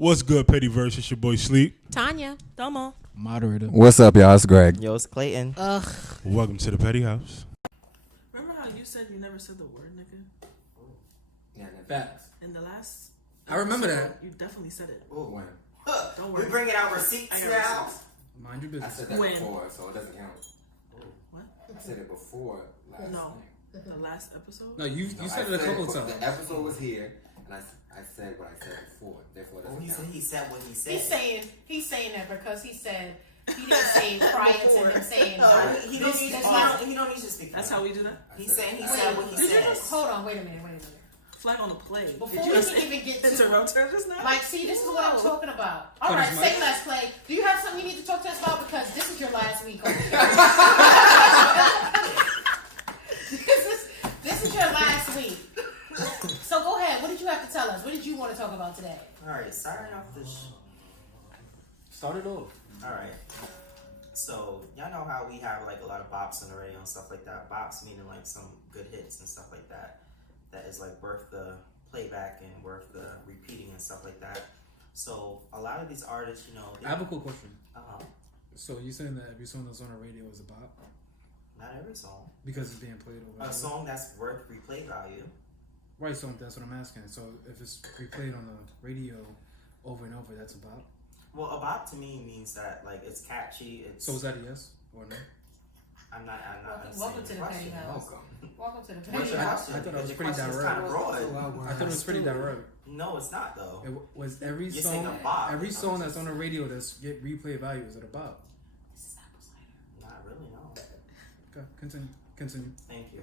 What's good, Pettyverse? It's your boy Sleep. Tanya. Domo. Moderator. What's up, y'all? It's Greg. Yo, it's Clayton. Welcome to the Petty House. Remember how you said you never said the word nigga? Yeah, facts. In the last I remember episode, that. You definitely said it. Oh, when? Don't worry. We bringing out receipts I got now. receipts. Mind your I business. said that When? before, so it doesn't count. What? I said it before last No. night. The last episode? No, you No, said I it a couple before- times. The episode was here, and I said what I said before. Therefore, it Oh, doesn't count. he said what he said. He's saying that because he said he didn't say it prior to him saying No, that. he don't need to. He don't need to speak. That's how we do that? He said he Wait, said what he did you said. just hold on? Wait a minute. Flag on the play. Before Did you we just can even get to interrupt her just now? like, see, this is what I'm talking about. All Cut right, his say mic. less play. Do you have something you need to talk to us about? Because this is your last week. On the show. this is your last week. So go ahead. What did you have to tell us? What did you want to talk about today? All right, starting off this. Start it off. All right. So y'all know how we have like a lot of bops on the radio and stuff like that. Bops meaning like some good hits and stuff like that. That is like worth the playback and worth the repeating and stuff like that. So a lot of these artists, you know, I have a cool question. uh-huh. So you saying that every song that's on the radio is a bop Not every song. because it's being played over? A song that's worth replay value. Right. So that's what I'm asking. So if it's replayed on the radio over and over, that's a bop. Well, a bop to me means that like it's catchy. It's So is that a yes or no? I'm not Welcome to understanding the the Petty question. House. Welcome. Welcome to the What's Petty your House. question? I thought it was Your pretty question is direct. kind of broad. I thought it was pretty direct. No, it's not though. It was every You're saying song. a bop. Every song that's on the radio that's get replay value is it a bop? Not really, no. Okay, continue. Thank you.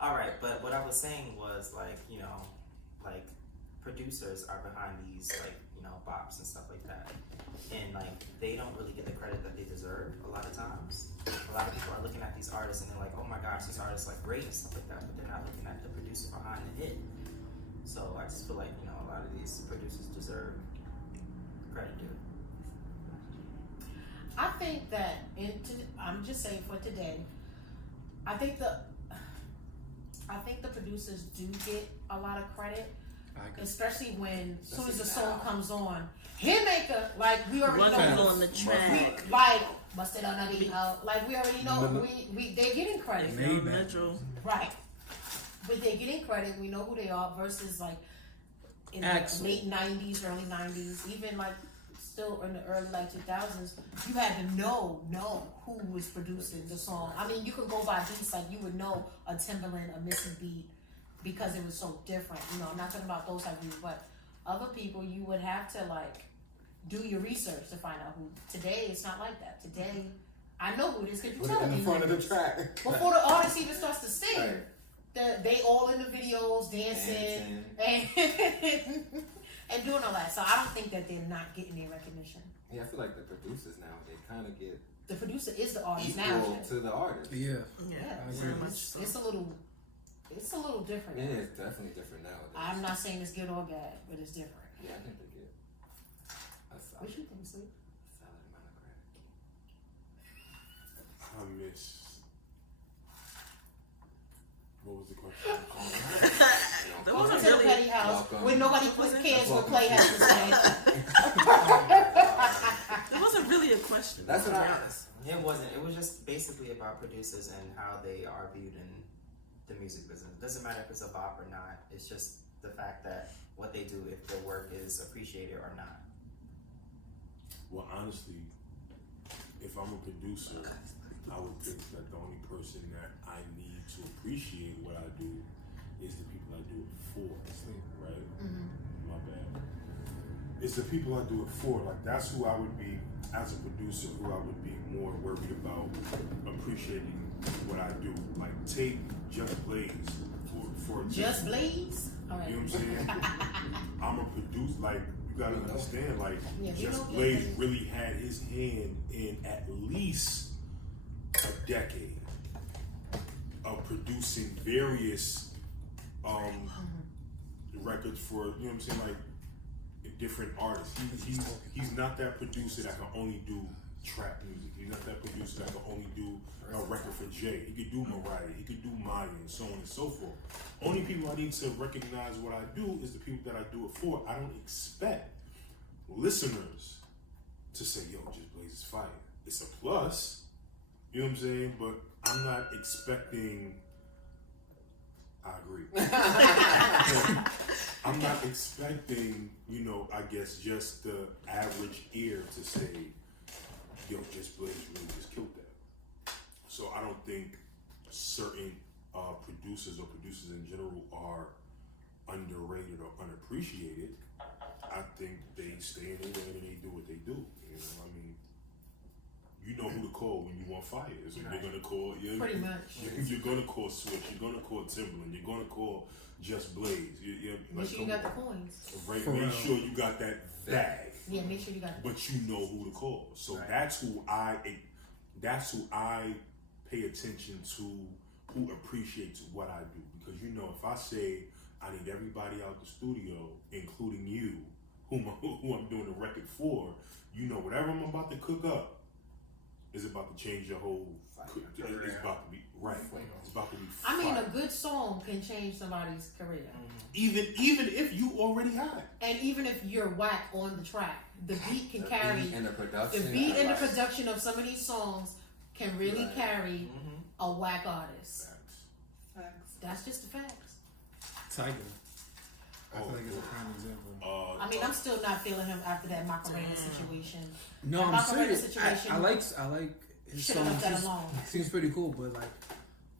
All right, but what I was saying was like, you know, like producers are behind these like, you know, bops and stuff like that. And like they don't really get the credit that they deserve a lot of times. A lot of people are looking at these artists and they're like, oh my gosh, this artist like great and stuff like that, but they're not looking at the producer behind the hit. So I just feel like, you know, a lot of these producers deserve credit due. I think that I'm just saying for today. I think the producers do get a lot of credit, I agree. especially when as soon as the song comes on, hitmaker, like we already Running know, on the track. like busted on the beat, like we already know, we they're getting credit, Maybe. Metro. right? But they're getting credit. We know who they are versus like in Axel. the late '90s, early '90s, even like still in the early like 2000s, you had to know who was producing the song. I mean, you could go by beats, like you would know a Timbaland, a Missy beat, because it was so different. You know, I'm not talking about those type of beats, but other people you would have to like do your research to find out who. Today it's not like that. Today I know who it is because you Put tell it in me the who front it of the is. track. Before the artist even starts to sing, Right. they all in the videos dancing. And doing all that. So I don't think that they're not getting their recognition. Yeah, I feel like the producers now, they kind of get The producer is the artist equal now. to the artist. Yeah. Yeah, I very agree. much so. it's a little different. Yeah, it's definitely different nowadays. I'm not saying it's good or bad, but it's different. Yeah, I think they get a solid, What you think, Sleep? solid amount of credit. I miss. What was the question? There Welcome wasn't to the really. Petty House, Welcome. where nobody cares what Clay has to say. There wasn't really a question. That's what to be I- honest. It wasn't. It was just basically about producers and how they are viewed in the music business. It doesn't matter if it's a bop or not. It's just the fact that what they do, if their work is appreciated or not. Well, honestly, if I'm a producer, I would think that the only person that I need to appreciate what I do is the people I do it for. Right? My bad. It's the people I do it for. Like, that's who I would be, as a producer, who I would be more worried about appreciating what I do. Like, take Just Blaze for Just Blaze? All right. You know what I'm saying? I'm a producer. Like, you gotta understand, like, Yeah, we Just know Blaze Blaze. really had his hand in at least a decade of producing various records for, you know what I'm saying, like, different artists. He's not that producer that can only do trap music. He's not that producer that can only do a record for Jay. He could do Mariah. He could do Maya, and so on and so forth. Only people I need to recognize what I do is the people that I do it for. I don't expect listeners to say, yo, Just Blaze is fire. It's a plus, you know what I'm saying? But I'm not expecting, I agree. I'm not expecting, you know, I guess just the average ear to say, yo, Just Blaze really just killed that. So I don't think certain producers or producers in general are underrated or unappreciated. I think they stay in their lane and they do what they do. You know, I mean, you know who to call when you want fire. So you're gonna call, Pretty much. You're gonna call Switch. You're gonna call Timberland. You're gonna call Just Blaze. Make sure you got the coins. Right. For Make real. sure you got that bag. Yeah, make sure you got the But you know who to call. So Right. that's who I pay attention to, who appreciates what I do. Because you know, if I say I need everybody out the studio, including you, who I'm doing the record for, you know, whatever I'm about to cook up is about to change your whole. It's about to be right. It's about to be. I mean, fire. a good song can change somebody's career. even if you already hot. And even if you're whack on the track, the beat can The carry. beat and the production. The beat and the Right. production of some of these songs can really Right. carry a whack artist. Facts. That's just the facts. Tiger. I Oh, feel like it's a prime example. I mean, I'm still not feeling him after that Macarena situation. No, the I'm Macarena serious. situation- I like his Should've left songs. that alone. Seems pretty cool, but like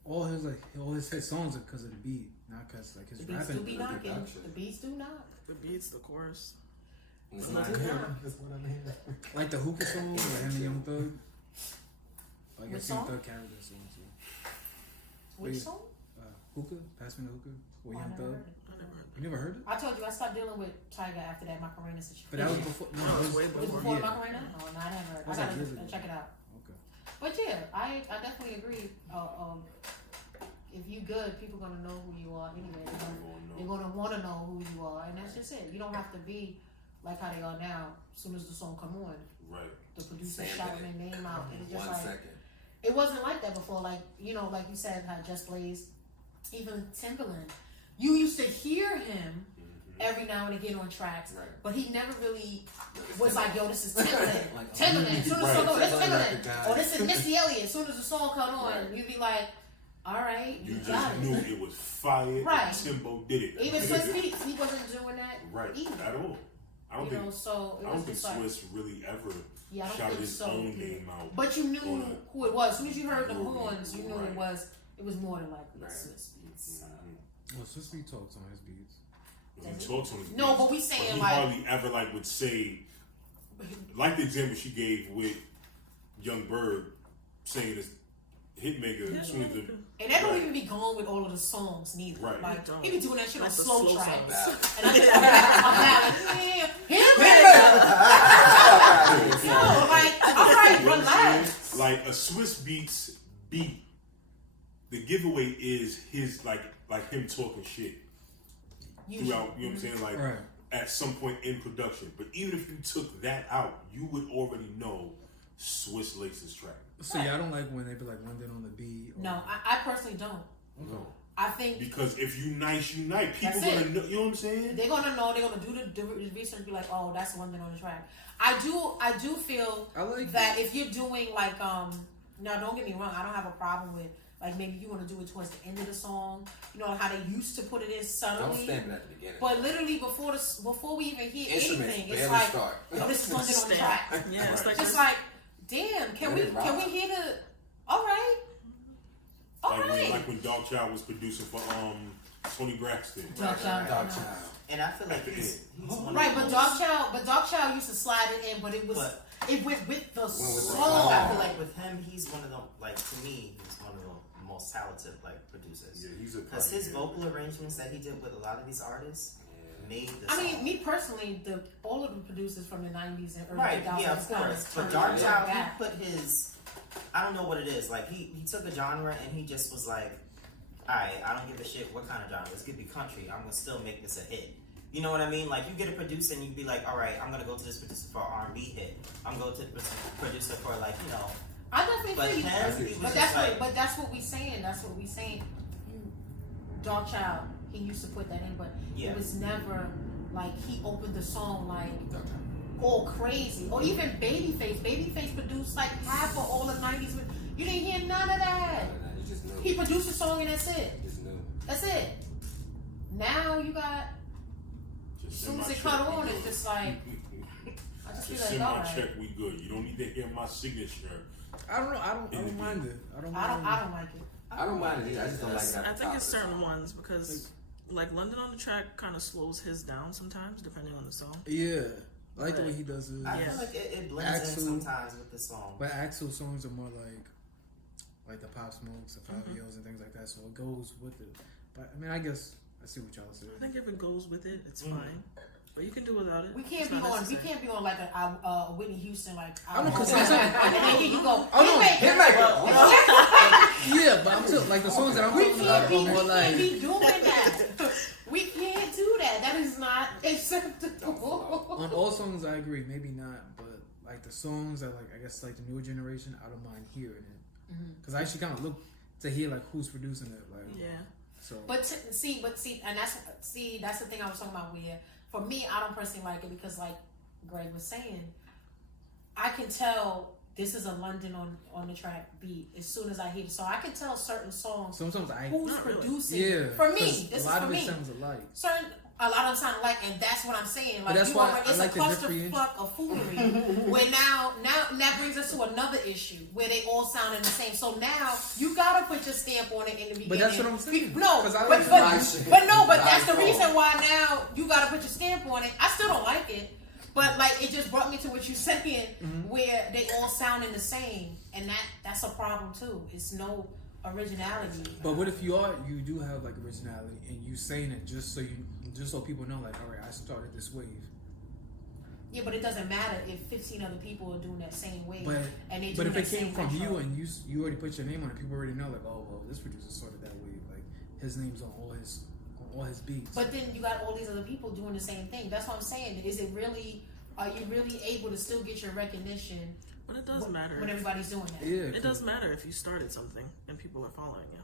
all his hit songs are because of the beat, not because like his The beats rapping. do be knocking. production. The beats do knock. The beats, the chorus. It's Yeah. not him. That's what I mean. Like the hookah song with him and Young Thug. Like I Which seen song? Thug carry that song too. Which Yeah. song? Hookah, pass me the hookah with Oh, I Young never Thug. heard it. I never heard You never heard it? I told you I stopped dealing with Tiger after that Macarena situation. But that was before. No, that. it was was way It was before. before Yeah. Macarena? Oh, no, I haven't heard. It was I like gotta years ago. check it out. Okay. But yeah, I definitely agree. If you good, people gonna know who you are anyway. They're gonna want to know who you are, and that's just it. You don't have to be like how they are now. As soon as the song come on, Right. the producer Sample shouting it. their name out, and it's just 1 like second. it wasn't like that before. Like like you said, how Just Blaze, even Timberland, you used to hear him every now and again on tracks, Right. but he never really was like, "Yo, this is Timberland." Like, Timberland. As soon as the song Right. go, this Timberland Timberland. the guy. Or this is Missy Elliott. As soon as the song come on, Right. you'd be like, "All right, You you just got knew it." it was fire. Right. And Timbo did it. Even Swiss Beats, he wasn't doing that Right. either. At all. I don't You think. know, so it I was don't think just like, Swiss really ever yeah, I don't shouted think his so. own name out. But you knew on who it was. As soon as you heard the Right. horns, you knew Right. it was more than likely Right. Swiss Beats. Well, Swiss Beats talks on his beats. When he talks on his No, beats, but we saying he like hardly ever would say, like the example she gave with Young Bird saying this hitmaker as soon as the and that don't Right. even be going with all of the songs neither. Right. Like Don't. he be doing that shit on Like the slow slow tracks. songs. And I think no, like, all right, You know what I'm relax. saying? Like a Swiss Beats beat, the giveaway is his like him talking shit throughout. You know what I'm saying? Like Right. at some point in production. But even if you took that out, you would already know Swiss Lace's track. So y'all don't like when they be like London on the beat? Or, No, I personally don't. No. I think Because if you nice, you nice. People That's gonna it. know. You know what I'm saying? they're gonna know. They're gonna do the research. Be like, oh, that's the one thing on the track. I do feel I like that if you're doing like now don't get me wrong, I don't have a problem with like maybe you want to do it towards the end of the song. You know how they used to put it in Don't subtly. stamp it at the beginning. But literally before we even hear Instruments anything, it's barely like start. yo, this is London on the track. Yeah, it's Right. like Just like, damn, can Let it rock. we hear the all right? All right. Like when Dog Child was producing for Tony Braxton. Dog Child. Dog no. Child. And I feel like he's one Right, of but those- Dog Child used to slide it in, but it was But- it went with the with the song. I feel like with him, he's one of the to me, he's one of the most talented producers. Yeah, he's a Because his pioneer. vocal arrangements that he did with a lot of these artists made the I song. mean, me personally, all of the producers from the '90s and early Right, 2000s yeah, of kind course. of But turned Dark it Child, back. he put his, I don't know what it is. Like he took a genre and he just was like, all right, I don't give a shit what kind of genre. This could be country. I'm gonna still make this a hit. You know what I mean? Like you get a producer and you be like, all right, I'm gonna go to this producer for R&B hit. I'm going to this producer for like I definitely But feel you. him, he was But just like, that's what we saying. That's what we saying. Dog Child, he used to put that in, but Yeah. it was never like he opened the song like Dog Child. all crazy. Or even Babyface. Babyface produced like half of all the 90s. You didn't hear none of that. You just knew. He produced a song and that's it. You just knew. That's it. Now you got, as soon as it cut on, it's just like, I just Just feel send like, my alright. check, we good. You don't need to hear my signature. I don't know. I don't mind it. I don't mind. I don't like it. I don't mind it either. I just don't like it. At I the think top it's of the certain song. ones because, like, London on the Track kind of slows his down sometimes, depending on the song. Yeah, I like the But- way he does it. I Yeah. feel like it blends Axl- in sometimes with the song. But Axl's songs are more like the Pop Smokes, the Fabios, and things like that. So it goes with it. But I mean, I guess I see what y'all say. I think if it goes with it, it's fine. But you can do without it. We can't It's be not on. We necessary. can't be on like a Whitney Houston like. I know, 'cause and it's- then here you go. Oh, no, Hitmaker. Yeah, but I'm still like the songs that I'm We talking about can't be. are We more can't like. be doing that. We can't do that. That is not acceptable. On all songs, I agree. Maybe not, but like the songs that like I guess like the newer generation, I don't mind hearing it because I actually kind of look to hear like who's producing it. Like, Yeah. so But see, and that's the thing I was talking about. Where for me, I don't personally like it because, like Greg was saying, I can tell this is a London on the track beat as soon as I hear it. So I can tell certain songs sometimes I who's Not really. producing. yeah For 'cause me, this a is lot for of me. it sounds alike. A lot of them sound alike, and that's what I'm saying. Like that's you why already, I it's like a the differentiation. clusterfuck of foolery. Where now that brings us to another issue where they all sounding the same. So now you gotta put your stamp on it in the beginning. But that's what I'm saying. No, 'Cause I but, like but, my shit. but no, but that's the My reason fault. why now you gotta put your stamp on it. I still don't like it, but like it just brought me to what you're saying, where they all sounding the same, and that's a problem too. It's no originality. But what if you do have like originality and you saying it just so people know like, all right, I started this wave. Yeah, but it doesn't matter if 15 other people are doing that same way, But and they but doing if it that came same from intro. you and you already put your name on it, people already know like, oh well, this producer started that wave. Like his name's on all his beats. But then you got all these other people doing the same thing. That's what I'm saying. Are you really able to still get your recognition But it does matter. when everybody's doing that? yeah, It does matter if you started something and people are following you.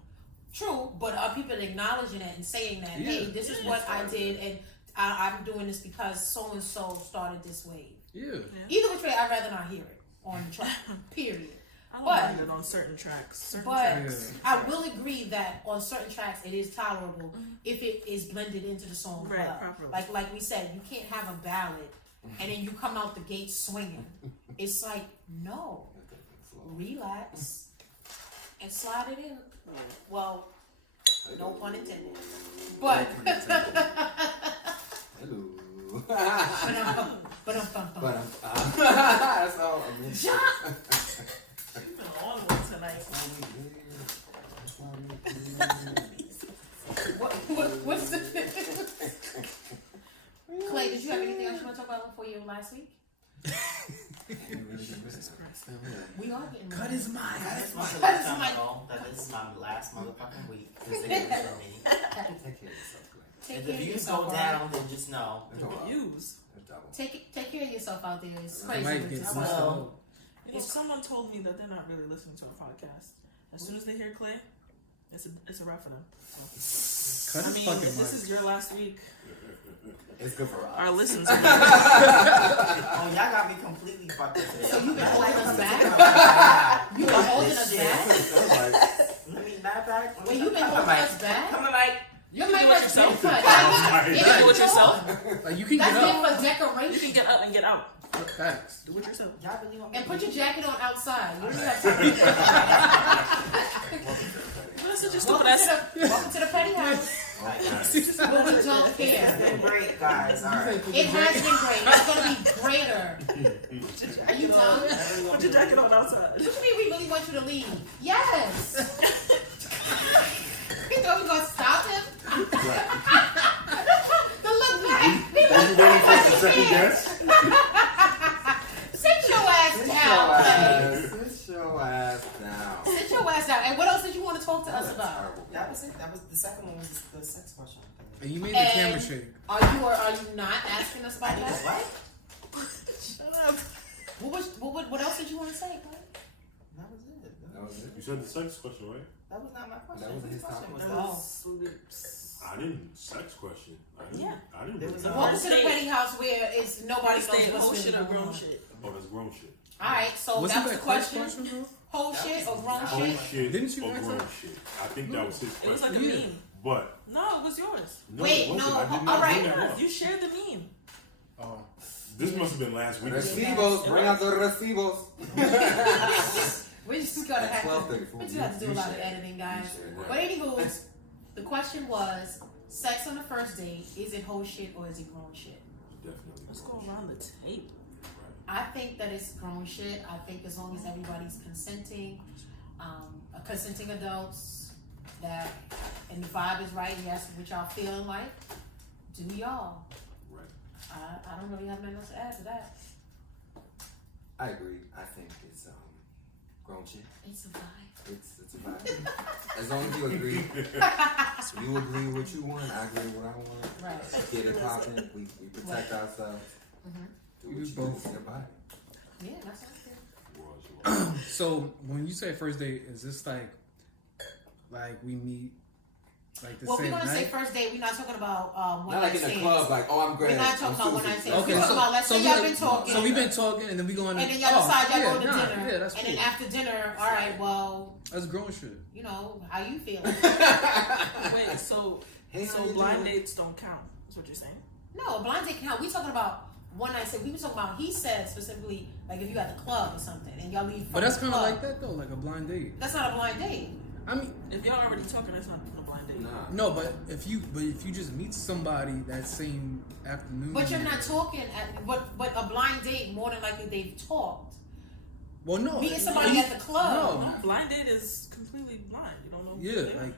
True, but are people acknowledging it and saying that, Yeah. hey, this is what I did, and I'm doing this because so and so started this way. yeah. Either which way, I'd rather not hear it on the track. Period. I don't But- mind it on certain tracks. Certain But tracks. Yeah. I will agree that on certain tracks it is tolerable if it is blended into the song Right, well. properly. Like we said, you can't have a ballad and then you come out the gate swinging. It's like, no, relax and slide it in. Well, no pun intended. But Hello. but That's all I mean. John. You've been on one tonight. What's the Clay, did you have anything else you want to talk about before your last week? We are getting Cut his mic. I just want to That's let y'all my- know that this is my last motherfucking week. This is it for me. Take care of yourself, Glenn. If Take the care of views yourself, go all down, right? then just know. That's all right. Views. That's double. Take care of yourself out there. It's I crazy. might with get this some stuff. stuff. You know, someone told me that they're not really listening to our podcast. As soon as they hear Clay, it's a wrap for them. So, Cut I his mean, fucking if this mic. is your last week, It's good for us. our listens. Oh, y'all got me completely fucked up today. So you been holding us back? back? You been holding us back? Let me back. Well, you been holding us back? Come to Mike. Your can mic do it has yourself. been cut. You It can is do it yourself. gone. Like you can That's get it up. for You decoration. can get up and get out. Facts. Do it yourself. Y'all really want me And to put do your it? jacket on outside. You don't even have time. That's such a stupid ass. Welcome to the petty house. Alright, guys. Where we don't It's care. been great, guys. Alright. It has been great. It's gonna be greater. Are you done? Put your jacket on outside. What do you mean we really want you to leave? Yes. You thought we gonna stop him? The look back. He You looked ready back for the like second he guess? Sit your ass Sit down. your ass down. Sit your ass down. And what else did you want to talk to us about? Terrible. That was it. That was the second one. Was the sex question. And you made the And- camera shake. Are you or are you not asking us I about need a that? what? Shut up. What else did you want to say? Clay? That was it. That was it. You said the sex question, right? That was not my question. That wasn't his question topic. was That that. was I didn't sex question. I didn't. Yeah. I didn't. There Really was know. a- Welcome to the petty house where it's nobody First knows date, what's whole really shit or going grown on. shit. Oh, that's grown shit. All right, so Wasn't that was that the Clark's question. though? Whole shit or grown Whole shit? shit Didn't you or ask grown that? shit. I think that was his It was like question. a Yeah. meme. But No, it was yours. no, Wait, it wasn't. no, I did not all right. bring that up. You shared the meme. Oh, This must have been last week. Recibos, bring out the recibos. We just gotta At have to. 12:34. We just have to do a You lot of shared. editing, guys. You shared that. But anywho, the question was: sex on the first date, is it whole shit or is it grown shit? Definitely. Let's go grown shit. around the tape. I think that it's grown shit. I think as long as everybody's consenting, consenting adults, that and the vibe is right, yes, what y'all feeling like, do y'all. Right. I don't really have nothing else to add to that. I agree. I think it's grown shit. It's a vibe. It's a vibe. As long as you agree, you agree what you want. I agree what I want. Right. Get it popping. We protect ourselves. Mhm. Do what We you do do both. with your body. Yeah, that's what so when you say first date, is this like we meet like the Well, same we're gonna say night? first date. We're not talking about one Not like in night the stands. club, like, oh, I'm great. We're not talking about one night stands. Okay, We're talking about let's say y'all been talking. So we've been talking, and then we go on. and then y'all decide y'all go to dinner. Yeah, that's and cool. then after dinner, all right, well, That's grown shit. you know, how you feeling? Wait, so Hey, how so you blind doing? dates don't count. Is what you're saying? No, a blind date count. We talking about one night stand. We were talking about. He said specifically, like if you at the club or something, and y'all leave. From But that's the kind of club. like that though, like a blind date. That's not a blind date. I mean, If y'all already talking, that's not a blind date. Nah. no, but if you just meet somebody that same afternoon, But you're not talking at. But a blind date, more than likely they've talked. Well, no, Meeting somebody at the club. No, blind date is completely blind. You don't know. who Yeah, they are. like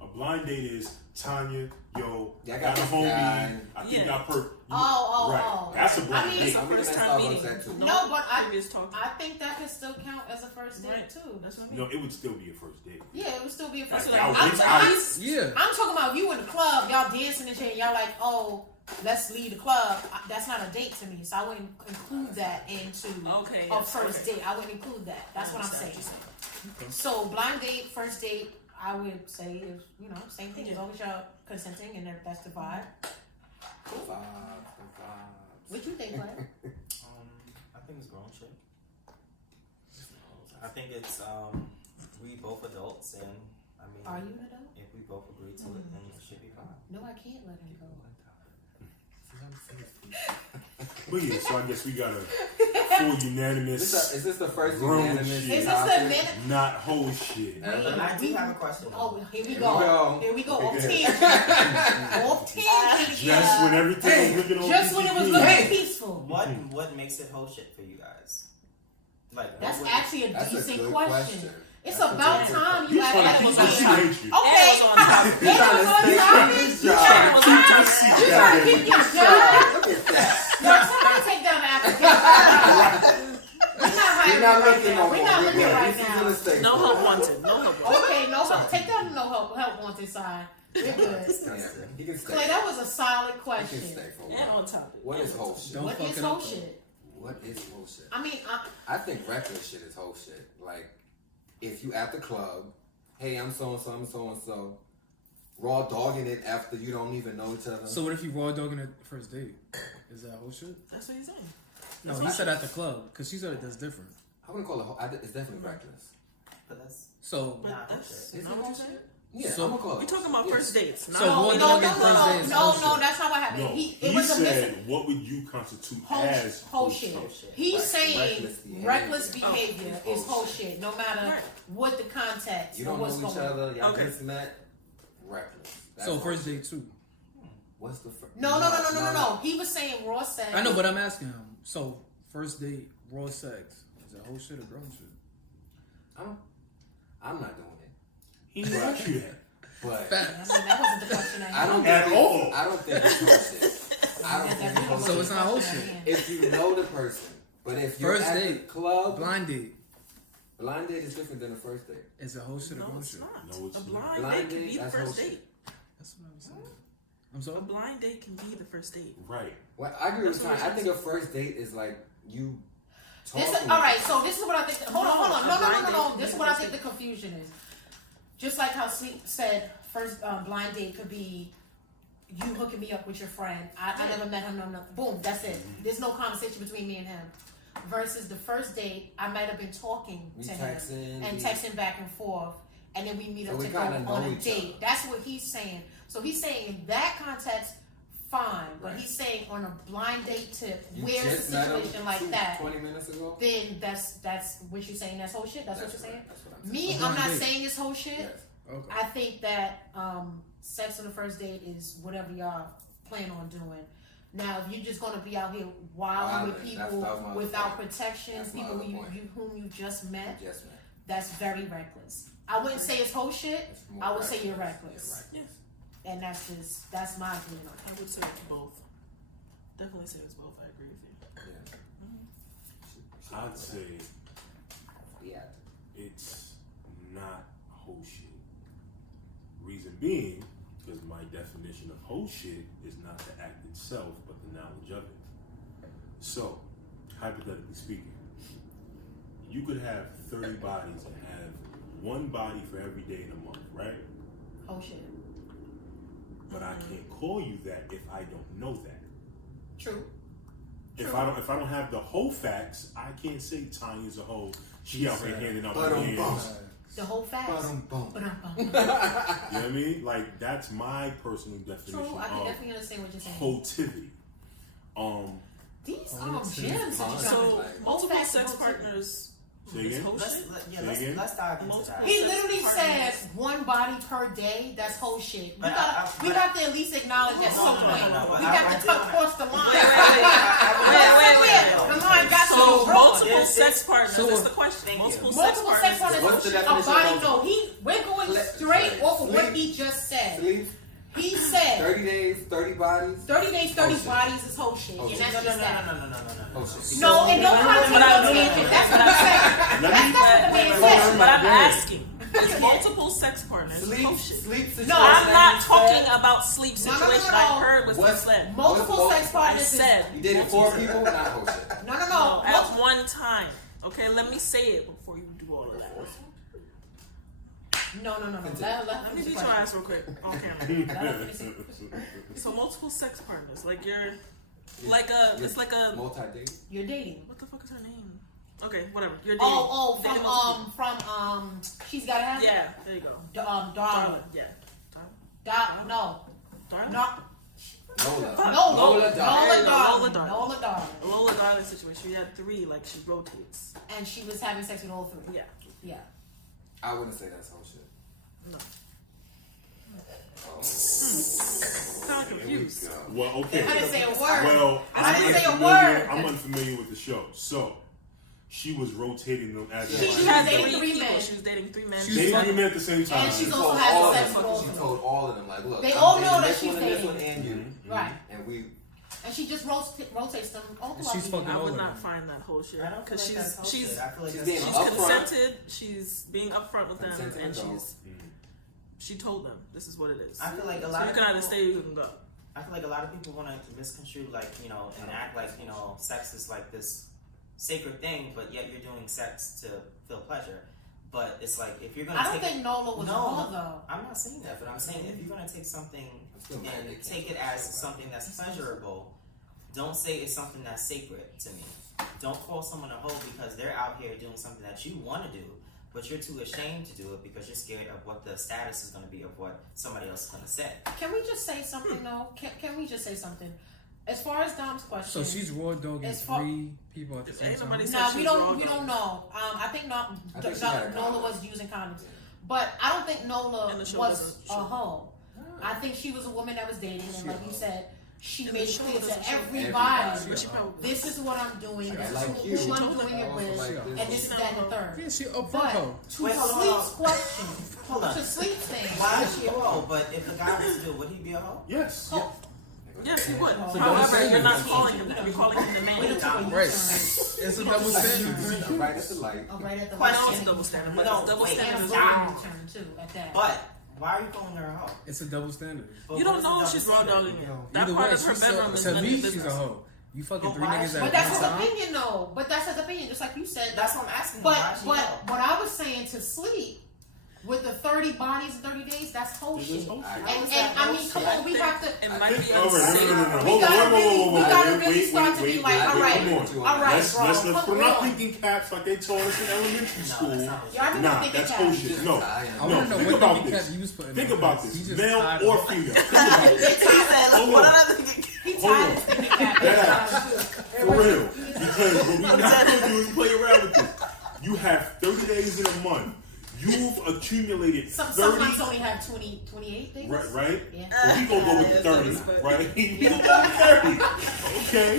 A blind date is Tanya, yo, Yeah, I got got a this homie. guy. I think Yeah. I per. Oh, right. That's a blind I mean, date. it's a I'm looking first at time Starbucks meeting. at 2. No, but previous talk. I think that could still count as a first date Right. too. That's what I mean. No, it would still be a first date. Yeah, it would still be a first Like, date. y'all I'm, went I'm, out. yeah. I'm talking about if you in the club, y'all dancing and shit, and y'all like, oh, let's leave the club. That's not a date to me, so I wouldn't include that into Okay, a yes, first okay. date. I wouldn't include that. That's what I'm understand saying. what you're So blind date, first date, I would say is same thing. As Yeah. long as y'all consenting and that's the vibe. What you think, Clay? I think it's grown shit. I think it's we both adults, and I mean, Are you an adult? if we both agree to it, then it should be fine. No, I can't let him go. But yeah, so I guess we got a full unanimous, Is this the first Grown unanimous shit. Is this topic? the minute? not whole shit. But I do have a question. Oh, here we Here go. we go. Here we go. Okay, Off go tangent. Off tangent. Just when everything was looking on Just when it was PG. looking peaceful. What makes it whole shit for you guys? Like That's what- actually a That's a decent good question. It's That's a about good time You you asked trying that to was keep on this topic. shit. Okay. was on topic. It was on topic. You trying to Keep your seat you down trying to there. keep your job. Look at that. Yo, somebody take down the application. We're not hiring We're not right looking now. no We're more. not looking right This is now. real estate No for help us. wanted. No help wanted. Okay, no help. Take down the no help wanted side. We're good. Yeah, he can stay. Clay, that was a solid He can question. stay for a And while. on topic. What is whole shit? Don't What fuck is it whole up, though. shit? What is whole shit? I mean, I think reckless shit is whole shit. Like, if you at the club, hey, I'm so and so, I'm so and so, raw dogging it after you don't even know each other. So what if you raw dogging at the first date? Is that whole shit? That's what he's saying. No, he said at the club because she said it does different. I wouldn't call it. It's definitely reckless. But that's So But Nah, that's okay. Is not it what whole you're saying. shit? Yeah, So- I'm a club. We're talking about first dates. Not So all- raw no, dogging first date is whole shit. that's not what happened. No, It he was a said, what would you constitute as whole shit. shit. He's Like, saying reckless behavior. reckless Oh. behavior is whole shit, no matter Right. what the context You or don't what's know each going on. other. Y'all Okay. just met. Reckless. That's so whole first shit. date too. What's the first? No. He was saying raw sex. I know, but I'm asking him. So first date, raw sex, is it whole shit or grown shit? I'm not doing it. He didn't ask you that. But I Facts. mean, that wasn't the question I I had. don't At think all. I don't think it's whole shit. I don't think it's whole So shit. it's not whole shit. If you know the person, but if you're First at the date. club, Blind date, blind date is different than a first date. is it whole shit or No, grown it's shit? not. No, it's a not. blind, Blind date can date, be the that's first whole shit. That's date. what I'm saying. I'm A sorry. blind date can be the first date. Right. Well, I agree with That's what Tanya. I I'm think a first date is like you This talking. is, all right, so this is what I think. Hold on. No, No. a blind This date is what I is think the confusion is. Just like how Sleep said, first blind date could be you hooking me up with your friend. I never met him. No, boom, that's it. There's no conversation between me and him. Versus the first date, I might have been talking to him and texting back and forth, and then we meet up to go on a date. That's what he's saying. So he's saying in that context, fine. But he's saying on a blind date tip, where's a situation like that? 20 minutes ago. Then that's what you're saying. That's whole shit. That's what you're saying. That's what I'm Me, I'm not saying it's whole shit. Yes. Okay. I think that sex on the first date is whatever y'all plan on doing. Now, if you're just gonna be out here wilding with people without protection, people whom you just met, that's very reckless. I wouldn't say it's whole shit. I would say you're reckless. Yes. And that's my opinion on it. I would say it's both. Definitely say it's both. I agree with you. I'd say it's not whole shit. Reason being, because my definition of whole shit is not the act itself, but the knowledge of it. So, hypothetically speaking, you could have 30 bodies and have one body for every day in a month, right? Whole shit. But I can't call you that if I don't know that. True. If I don't have the whole facts, I can't say Tanya's a hoe. She out here handing out her hands. The whole facts. You know what I mean? Like, that's my personal definition True. I can of definitely understand what you're saying. hotivity. These gems. So multiple facts sex and partners. Say again? Let's dive into that. He literally said one body per day. That's whole shit. We got to at least acknowledge that somewhere. We have to cut across the line. Wait. The line got So so multiple sex partners. That's the question. Multiple sex sex partners. What's the A definition body, of no. We're going straight off of what he just said. Sleep. He said 30 days, 30 bodies. 30 days, 30 Whole shit. bodies is whole shit. Whole And shit. that's just that. No. Oh, shit. No, and no context, no tangent. That's what I'm saying. That's not the way it says. But I'm asking, is multiple sex partners whole shit? Sleep situation. No, I'm not talking about sleep No. situation. I heard what you said. Multiple sex I partners is said You dated 4 people? Not whole shit. no. at one time. Okay, let me say it before you do all of that. No. Let me beat your ass real quick on camera. So multiple sex partners, like you're, it's like a multi-date. You're dating. What the fuck is her name? Okay, whatever. You're dating. From She's Gotta Have It? Yeah, there you go. Darla. Yeah. No. Darla. Lola Darling. Lola Darling situation. She had 3, like she rotates. And she was having sex with all 3. Yeah. I wouldn't say that's whole shit. No. Kind of confused. Well, okay. I didn't say a word. Well, I didn't say a word. I'm unfamiliar with the show. So, she was rotating them as She a had dating 3 people. men. She was dating 3 men. Dating 3 men at the same time. And she's She also told having all of sex them. with all She 3. told all of them, like, look, They I'm all dating know that this she's one and this dating. one and you. Right. And we. And she just rotates them all throughout She's the fucking year. I would over not them. find that whole shit I don't feel because like that's she's bullshit. I feel like she's that's being she's upfront. consented. She's being upfront with them, Consented and adults. she told them this is what it is. I feel like a So lot you of can either people- stay or you can go. I feel like a lot of people want to misconstrue, like, you know, and act like, you know, sex is like this sacred thing, but yet you're doing sex to feel pleasure. But it's like, if you're going to I don't think Nola was wrong, though. I'm not saying that, but I'm saying if you're going to take something still mad they and can't take it do as that. something that's pleasurable, don't say it's something that's sacred to me. Don't call someone a hoe because they're out here doing something that you want to do, but you're too ashamed to do it because you're scared of what the status is going to be of what somebody else is going to say. Can we just say something, though? Can we just say something? As far as Dom's question. So she's raw dogging As far- 3 people at the same Ain't time. nobody said No, she we was don't. raw We dogging. don't know. I think I think she had a Nola condom. was using condoms, but I don't think Nola And the show was doesn't a show. hoe. I think she was a woman that was dating, and like you said, she And made the it show clear doesn't to show everybody. But she probably This is what I'm doing. Yeah, This like is you. who I'm She doing it also with, like this. and this is that and the third. Yeah, she upfront But hoe. to Wait, hold on. Sleep's question, Hold on. to Sleep's thing. Why is she a hoe? But if the guy was to do it, would he be a hoe? Yes. Oh, yes, he would. So However, don't you're not say calling him that. You're calling him the we name. done took a U-turn. Right. It's a double standard. Right at the light. Oh, right at the I know Question. it's double standard, but No, it's double wait. And a standard. long U-turn too at that. But why are you calling her a hoe? It's a double standard. But You what don't is know the if she's double raw standard? dogging it. That Either part way, of her she's bedroom is to none of me, your she's a business. hoe. You fucking But 3 why niggas is she- at But that's one his time. opinion, though. But that's his opinion, just like you said. That's what I'm asking. But why is she a hoe? what I was saying to Sleep with the 30 bodies in 30 days, that's whole It is shit. whole shit. And I mean, come on, we have to. It might be All right, unsafe. no. We Hold gotta on, really, we gotta really wait, start to be like, all right, come on. all right, Let's bro, we're come not on. thinking caps like they taught us in elementary No, school. that's not what Y'all really Nah, thinking that's caps. bullshit. No, I no. want to know Think what about the this. you was putting. Think in about place. this, He just male tied or off. female. Think about He this. tired, Hold What on. other thing? he Hold tired on. of thinking cap. For real. Because what we're not going to do is play around with this. You have 30 days in a month. You've accumulated Some 30. months only have 28 days. Right? Yeah. Well, we gonna go with the 30, right? We gonna go with 30. Okay.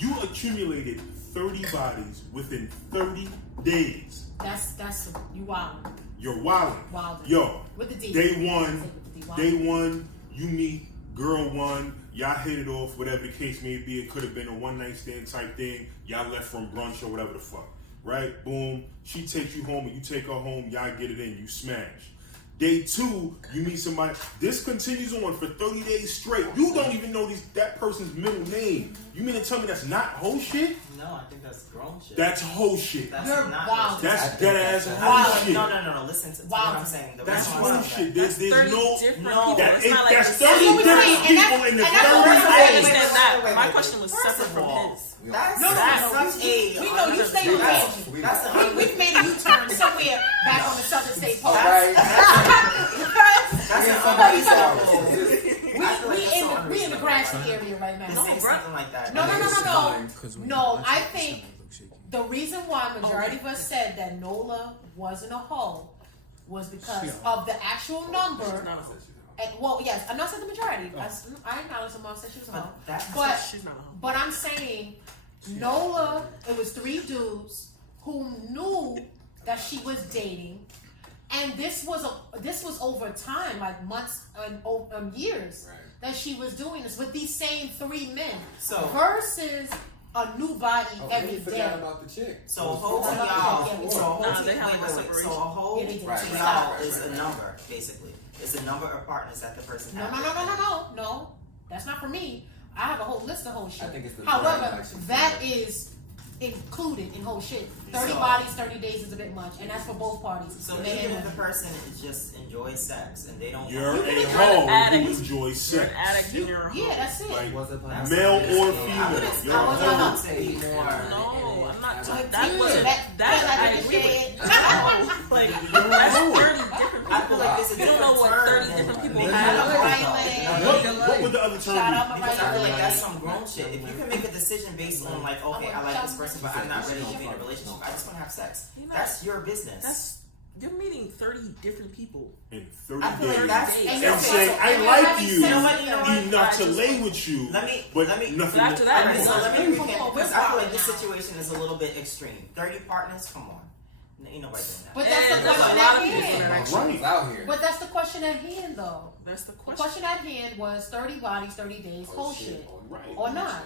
You accumulated 30 bodies within 30 days. That's you wild. You're wilding. Wild. Yo, With the D. day one, Wild. day one, you meet girl one, y'all hit it off, whatever the case may be. It could have been a one night stand type thing. Y'all left from brunch or whatever the fuck. Right? Boom. She takes you home and you take her home. Y'all get it in. You smash. Day two, you meet somebody. This continues on for 30 days straight. You don't even know that person's middle name. You mean to tell me that's not whole shit? No, I think that's grown shit. That's whole shit. That's You're not wild. whole shit. That's dead ass Wow. whole shit. No. Listen to what I'm saying. The That's reason why I whole said shit. that- There's 30 no. different no, people. That It's ain't, not like that's the 30 same. what we're different saying, and people that- in the and that's 30 what we're I saying. days. understand that. Wait, My wait, question was first separate of from all, his. That's No, such a. we know you stay on That's- tangent. That's an We've made a U-turn somewhere back on the Southern State Post. Alright. That's an Somebody unreasonable. We in the grassy area right To now. say something like that. No. Because when No, you I watch it, think it looks shaky. the reason why majority of us said that Nola wasn't a hoe was because of the actual number. No. And, well, yes, I'm not saying the majority. I acknowledge the mom said she was a hoe. But She's not a hoe. But I'm saying Nola, it was 3 dudes who knew that she was dating, and this was over time, like months and years, Right. that she was doing this with these same 3 men. So- versus a new body every You day. forgot about the chick. So a whole Oh, to yeah, y'all, yeah, so a whole Nah, to they have like a So a separation. whole Yeah, they do. Right, to right, y'all right, is right, a right. number, basically. It's a number of partners that the person No, has. no. That's not for me. I have a whole list of whole shit. I think it's the However, brand, like she that said. is included in whole shit. 30 So- bodies, 30 days is a bit much, and that's for both parties. So Men even and if the women. person just enjoys sex and they don't You're want a an hoe addict. who enjoys You're sex. an addict and you're a hoe. Yeah, that's it. Like, Was it That's male what it or is. female. I would- You're I a was hoe. not- say more. No, I'm not. Like, That wasn't. that That like I a agree shit. with. No, like that's 30 different people. I feel like this is You don't know what 30 different people Shout have. out Right, my man. What would the other term Shout be? out my Because I feel like right that's some grown shit. If you can make a decision based on like, okay, I like this person, but I'm not ready to be in a relationship. I just want to have sex. You're not- That's your business. That's you're meeting 30 different people. In 30 I feel days. like that's days. And And you're saying, I you're like having you sex know what, with you know them. what? enough to I just- lay with you, Let me- but let me- nothing. But after that, Okay, it's so not let me true. recap We're because I feel like this wild now. situation is a little bit extreme. 30 partners, come on. Ain't nobody doing that. But that's the And there's a question lot at of people hand. that She was out here. But that's the question at hand, though. That's the The question. question at hand was 30 bodies, 30 days, whole shit. Right. Or not.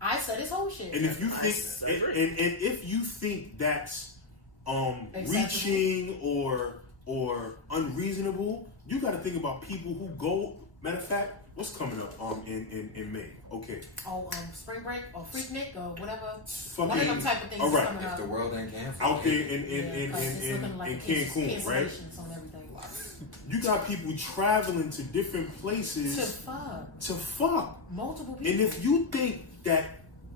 I said it's whole shit. And if you think, I and, agree. and if you think that's Acceptable. reaching or unreasonable, you got to think about people who go. Matter of fact, what's coming up in May? Okay, Spring break or Freaknik or whatever. fucking One of them type of things all is right. coming If up. the world ain't canceled. Out there in Yeah, 'cause it's looking like Cancun, right? cancellations on everything. You got people traveling to different To places fuck. to fuck. Multiple people. And if you think that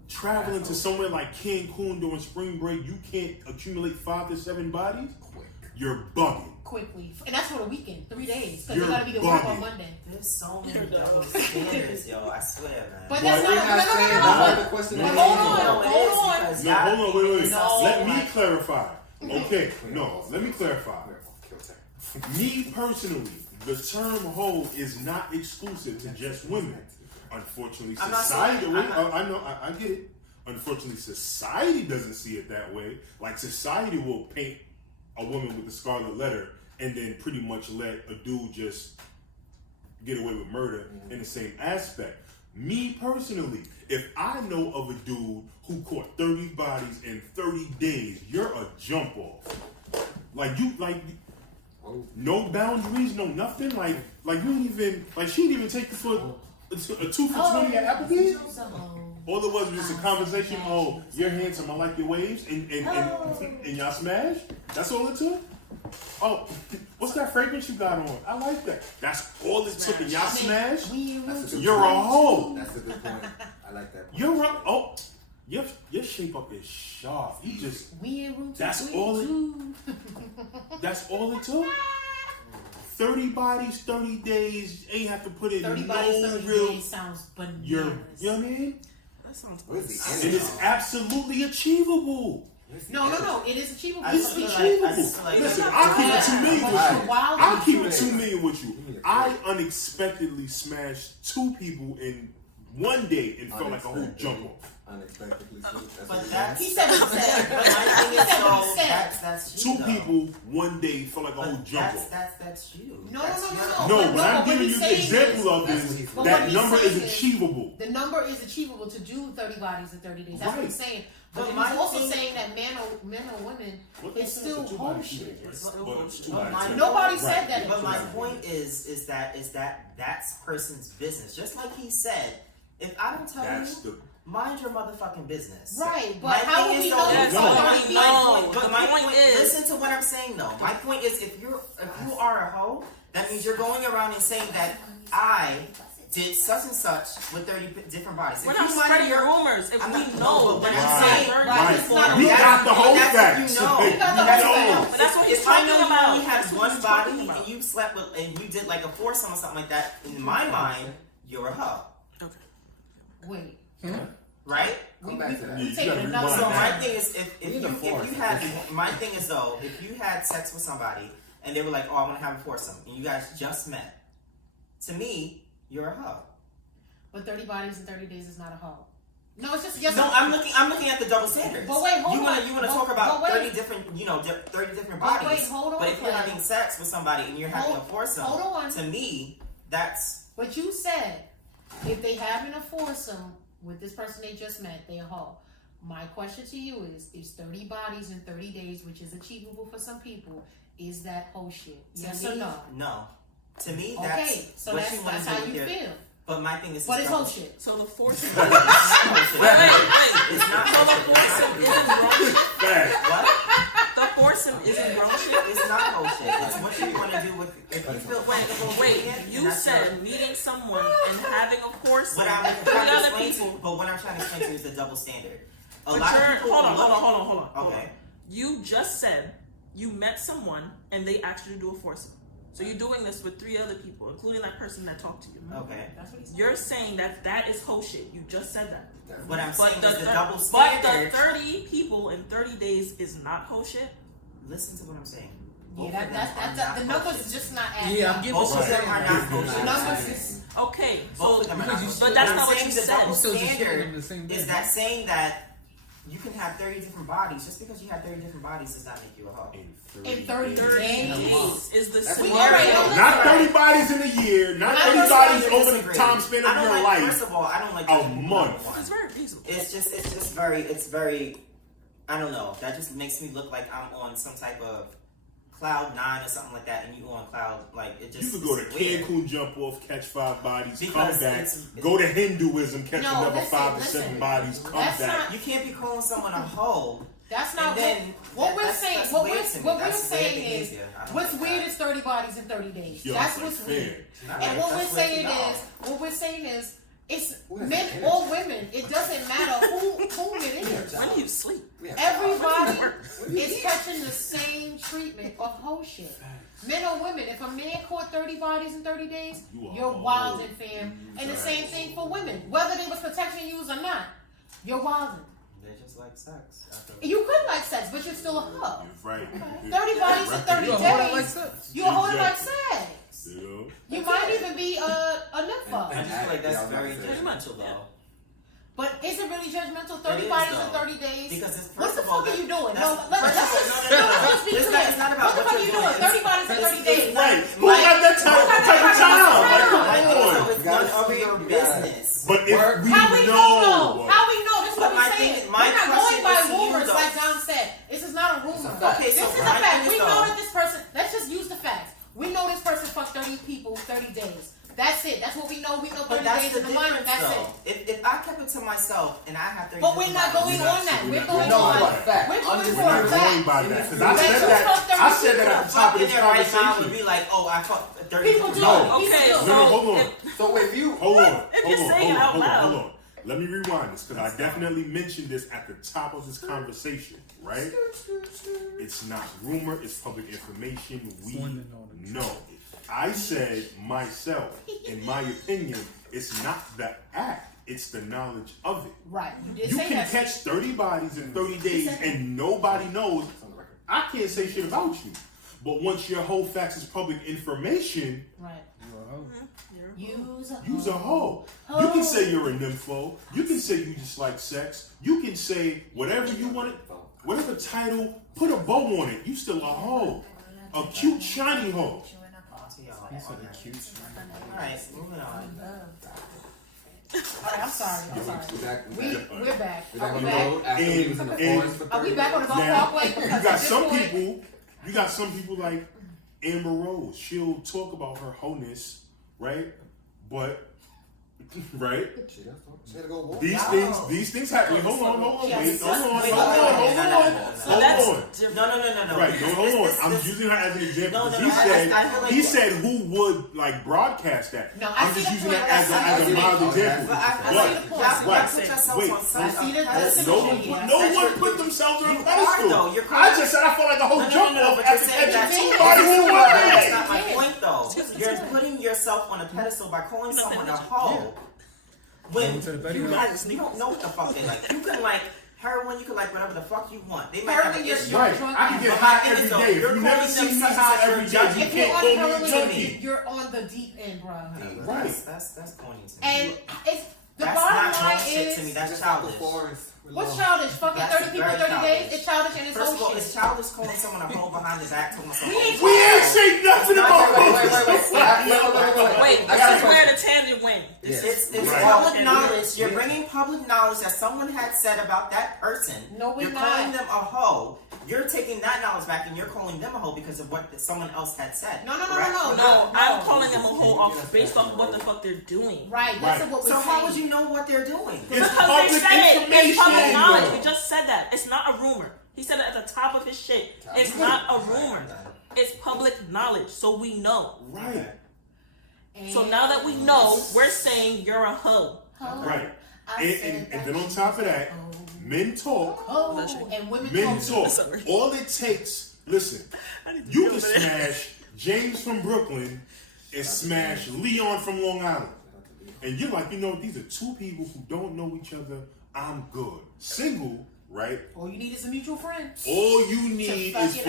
traveling to somewhere like Cancun during spring break, you can't accumulate 5 to 7 bodies, Quick. you're bugging. Quickly. And that's for the weekend. 3 days. Because You're you gotta be to work bugging. on Monday. There's so many double standards, yo. I swear, man. But Well, that's we're not. not saying No. that's not the question But at hold hand. on. No, it Hold is on. because No, y'all hold on, wait. so, Let me like, clarify. Okay, no, let me clarify. Kill time. Me personally, the term hoe is not exclusive to just women. Unfortunately, I'm not society. saying- Wait, I know, I get it. Unfortunately, society doesn't see it that way. Like society will paint a woman with the scarlet letter and then pretty much let a dude just get away with murder in the same aspect. Me personally, if I know of a dude who caught 30 bodies in 30 days, you're a jump off. Like you, Oh. no boundaries, no nothing. Like you didn't even, she didn't even take you for a 2 for $20 at Applebee's. All it was just a conversation. Oh, you're handsome. I like your waves, and y'all smash. That's all it took. Oh, what's that fragrance you got on? I like that. That's all it took, and y'all smashed. You're a hoe. That's a good point. I like that point. You're a your shape up is sharp. You just that's all it took. 30 bodies, 30 days. Ain't have to put in 30 no bodies, 30 real. days sounds bananas. You know what I mean? That sounds Where's the crazy. It is absolutely achievable. No, it is achievable. It's feel like- achievable. I just feel like- Listen, I'll keep it 2 million with Right. you. Wild I'll keep it and 2 million with you. I unexpectedly smashed 2 people in one day and felt like a whole jump off. Unexpectedly. That's But what that's He said what he said. But my thing He is, said what he so said. that's 2 you, though. people one day felt like a whole But jump off. that's you. No, That's no, your- no. No, but what I'm what giving he's you the saying example of that's is what he's- But that what he's number is saying is- achievable. The number is achievable to do 30 bodies in 30 days. That's what Right. he's saying. But But then my he's also thing- saying that men or women, What they it's said still for 2 whole bodies, shit. right? Still But whole it's shit. 2 But bodies. my- Nobody Right. said that. But my point is that that's person's business. Just like he said, if I don't tell That's you, mind your motherfucking business. Right, but My how thing would is we though- know Yes, it's no, all no, 30 no. people? But The my point point is- listen to what I'm saying though. My point is if you are a hoe, that means you're going around and saying that I did such and such with 30 different bodies. We're If not you mind spreading your rumors. If I'm we not- know no, but that what I'm it's saying- not 30 right, people, it's not- We got the whole that's facts. what you know. We got the That's whole what you know. facts. But that's what he's If I know talking you about. only had That's what one he's body talking about. and you slept with and you did like a foursome or something like that, in my mind, you're a hoe. Okay. Wait. Right? Come back to that. You taking gotta another rewind So one. that. my thing is if We you need a fourth. my thing is though, if you had sex with somebody and they were like, oh, I want to have a foursome, and you guys just met, to me, you're a hoe. But 30 bodies in 30 days is not a hoe. No, it's just yes. No, I'm looking at the double standards. But wait, hold you wanna on. You wanna But- talk about but wait. 30 different 30 different But bodies. wait, hold on, But if you're Clay. having sex with somebody and you're having Hold- a foursome, hold on. to me, that's But you said if they having a foursome with this person they just met, they a hoe. My question to you is 30 bodies in 30 days, which is achievable for some people, is that whole shit? to Yes me, or no? no. To me, that's Okay, so what that's, you wanna that's do how with you your. feel. But my thing is, But it's whole double- shit. So the foursome. It's not bullshit. Wait. It's not So the foursome isn't grown shit. Facts. What? The foursome isn't grown shit. It's not bullshit. It's what you want to do with. If you feel comfortable Wait, doing it, then you that's said your- meeting someone and having a foursome What I'm with trying to other explain people. to, but what I'm trying to explain to you is the double standard. A But lot you're, of people hold on. look- Okay. You just said you met someone and they asked you to do a foursome. So you're doing this with 3 other people, including that person that talked to you. Okay. That's what he said. You're saying that is whole shit. You just said that. What I'm But saying the, is the thir- double but the standard. 30 people in 30 days is not whole shit. Listen to what I'm saying. Yeah, Both that, of that's them are the not numbers bullshit. is just not adding Yeah, up. I'm getting Both what of you're them are saying. not The bullshit. numbers is Okay, Both so of them are because not you bullshit. but that's I'm not what saying you the said. double You still just standard shooting the same is thing. that saying that you can have 30 different bodies. Just because you have 30 different bodies does not make you a hoe. in 30 30 days. days is the That's same. We already know Not 30 bodies in a year, not 30 bodies over the time span of I don't your like, life. First of all, I don't like A judging month. people on It's one. very reasonable. It's just very. I don't know. That just makes me look like I'm on some type of cloud 9 or something like that, and you on cloud like it just. You could go to it's weird. Cancun, jump off, catch 5 bodies, Because come back. it's- Go to Hinduism, catch No, another listen, 5 to listen. 7 bodies, come That's back. not- You can't be calling someone a hoe. That's not And then what we're that's saying. What weird we're to me. what we're That's weird saying is behavior. I don't what's like weird that. is 30 bodies in 30 days. Yo, That's like, what's fair. weird. Alright, And what that's we're weird saying to y'all. is what we're saying is it's What is men that? or women. It doesn't matter who it is. When do you sleep? Everybody Work. is catching the same treatment of whole shit. Men or women. If a man caught 30 bodies in 30 days, You are you're old. wildin', fam. And the same thing for women. Whether they was protection used or not, you're wildin'. They just like sex. You could like sex, but you're still a hoe. You're right. 30 bodies in 30 You a whole lot like days. sex. You're a whole like Exactly. sex. You know? You might even be a I nympho. just feel like that's Yeah, I was very about to say. judgmental though. But is it really judgmental? 30 It is, bodies in though. 30 days? Because it's What first the of all, fuck are you doing? that's- No, let's first of all, just be It's clear. not about What the what fuck are you're you doing. doing? 30 bodies in 30 days. Right. Who got that type of time? Like, come I think so. on. It's none of your business. But if Work. we How we know though? How we know? This is what But my we're saying. thing- my We're not question going by is to you, rumors though. like John said. This is not a rumor. Okay, This so is a my fact. thing We is know though- that this person, let's just use the facts. We know this person fucked 30 people 30 days. That's it. That's what we know. We know 30 But that's days the in the month. difference, That's though. it. If I kept it to myself and I have 30 But we're not going on that. We're going No, on. but fact. We're going We're for We're a not going fact. by that because I That said you that. fucked 30 I said that at the top of in this there right now would conversation. be like, oh, I fucked 30 People do. No. Okay, People do. No, hold on. So if you Hold on. If you're saying it out loud. Hold on. Let me rewind this because I definitely mentioned this at the top of this conversation, right? It's not rumor, it's public information. We know. I said myself, in my opinion, it's not the act, it's the knowledge of it. Right. You did You say can that. catch 30 bodies in 30 days and nobody knows. I can't say shit about you. But once your whole facts is public information, Right. use a hoe. You can say you're a nympho. You can say you just like sex. You can say whatever you want it, whatever title, put a bow on it. You still a hoe. A cute, shiny hoe. Alright, moving on. Alright, I'm sorry. We're back. We're Are back we on the back? road after we was in the And- forest for Are we 30 back on the days. golf Now, walkway? you Because got at this some point- people. You got some people like Amber Rose. She'll talk about her wholeness, right? But right. She had to go walk. These things happen. Wait, hold on. Yes. Hold on. So that's Hold on. different. No. Right, no, hold on. I'm This- using her as an example. No, because no, I feel like he said who would like broadcast that. No, I I'm see just the using point. that as I a see the mild point. example. But I see the y'all point. Right. put yourselves Wait. on I see the side. point. No one put themselves on a You pedestal. are, though. You're I just said I felt like a whole No, jump but off you're after saying that catching too. somebody who That's was. not my Yeah. point, though. You're putting yourself on a pedestal by calling someone a hoe. When to the you video. guys, you don't know what the fuck they like. You can like heroin, you can like whatever the fuck you want. They might have Heroin, an you're issue. Right, I can get high every day. If you never see me high every day, you If you're can't on call me a heroin, junkie. you're on the deep end, bro. Right. That's corny to me. And it's the that's bottom not line grown shit to me. is That's Just childish. what's childish? Fucking That's 30 people, very 30 days. childish. It's childish and it's First of all, whole it's shit. childish calling someone a hoe behind the back, talking about We We ain't say nothing about Wait, I this got a is where the tangent went. Yes. It's Right. public Okay. knowledge. You're Yeah. bringing public knowledge that someone had said about that person. No, we're You're not. calling them a hoe. You're taking that knowledge back and you're calling them a hoe because of what someone else had said. No. correct? No, I'm calling them a whole off based off what the fuck they're doing. Right, that's Right. what we're So saying. how would you know what they're doing? It's Because they public said it. It's public information. knowledge. We just said that. It's not a rumor. He said it at the top of his shit. It's not a rumor. It's public knowledge, so we know. Right, So now that we know, we're saying you're a hoe. right. And then on top of that, men talk. Oh, and women Men talk. talk. Sorry. All it takes, listen, I need to you go can over there. smash James from Brooklyn and smash Leon from Long Island. And you're like, you know, these are two people who don't know each other. I'm good. Single, right? All you need is a mutual friend. All you need fuck is it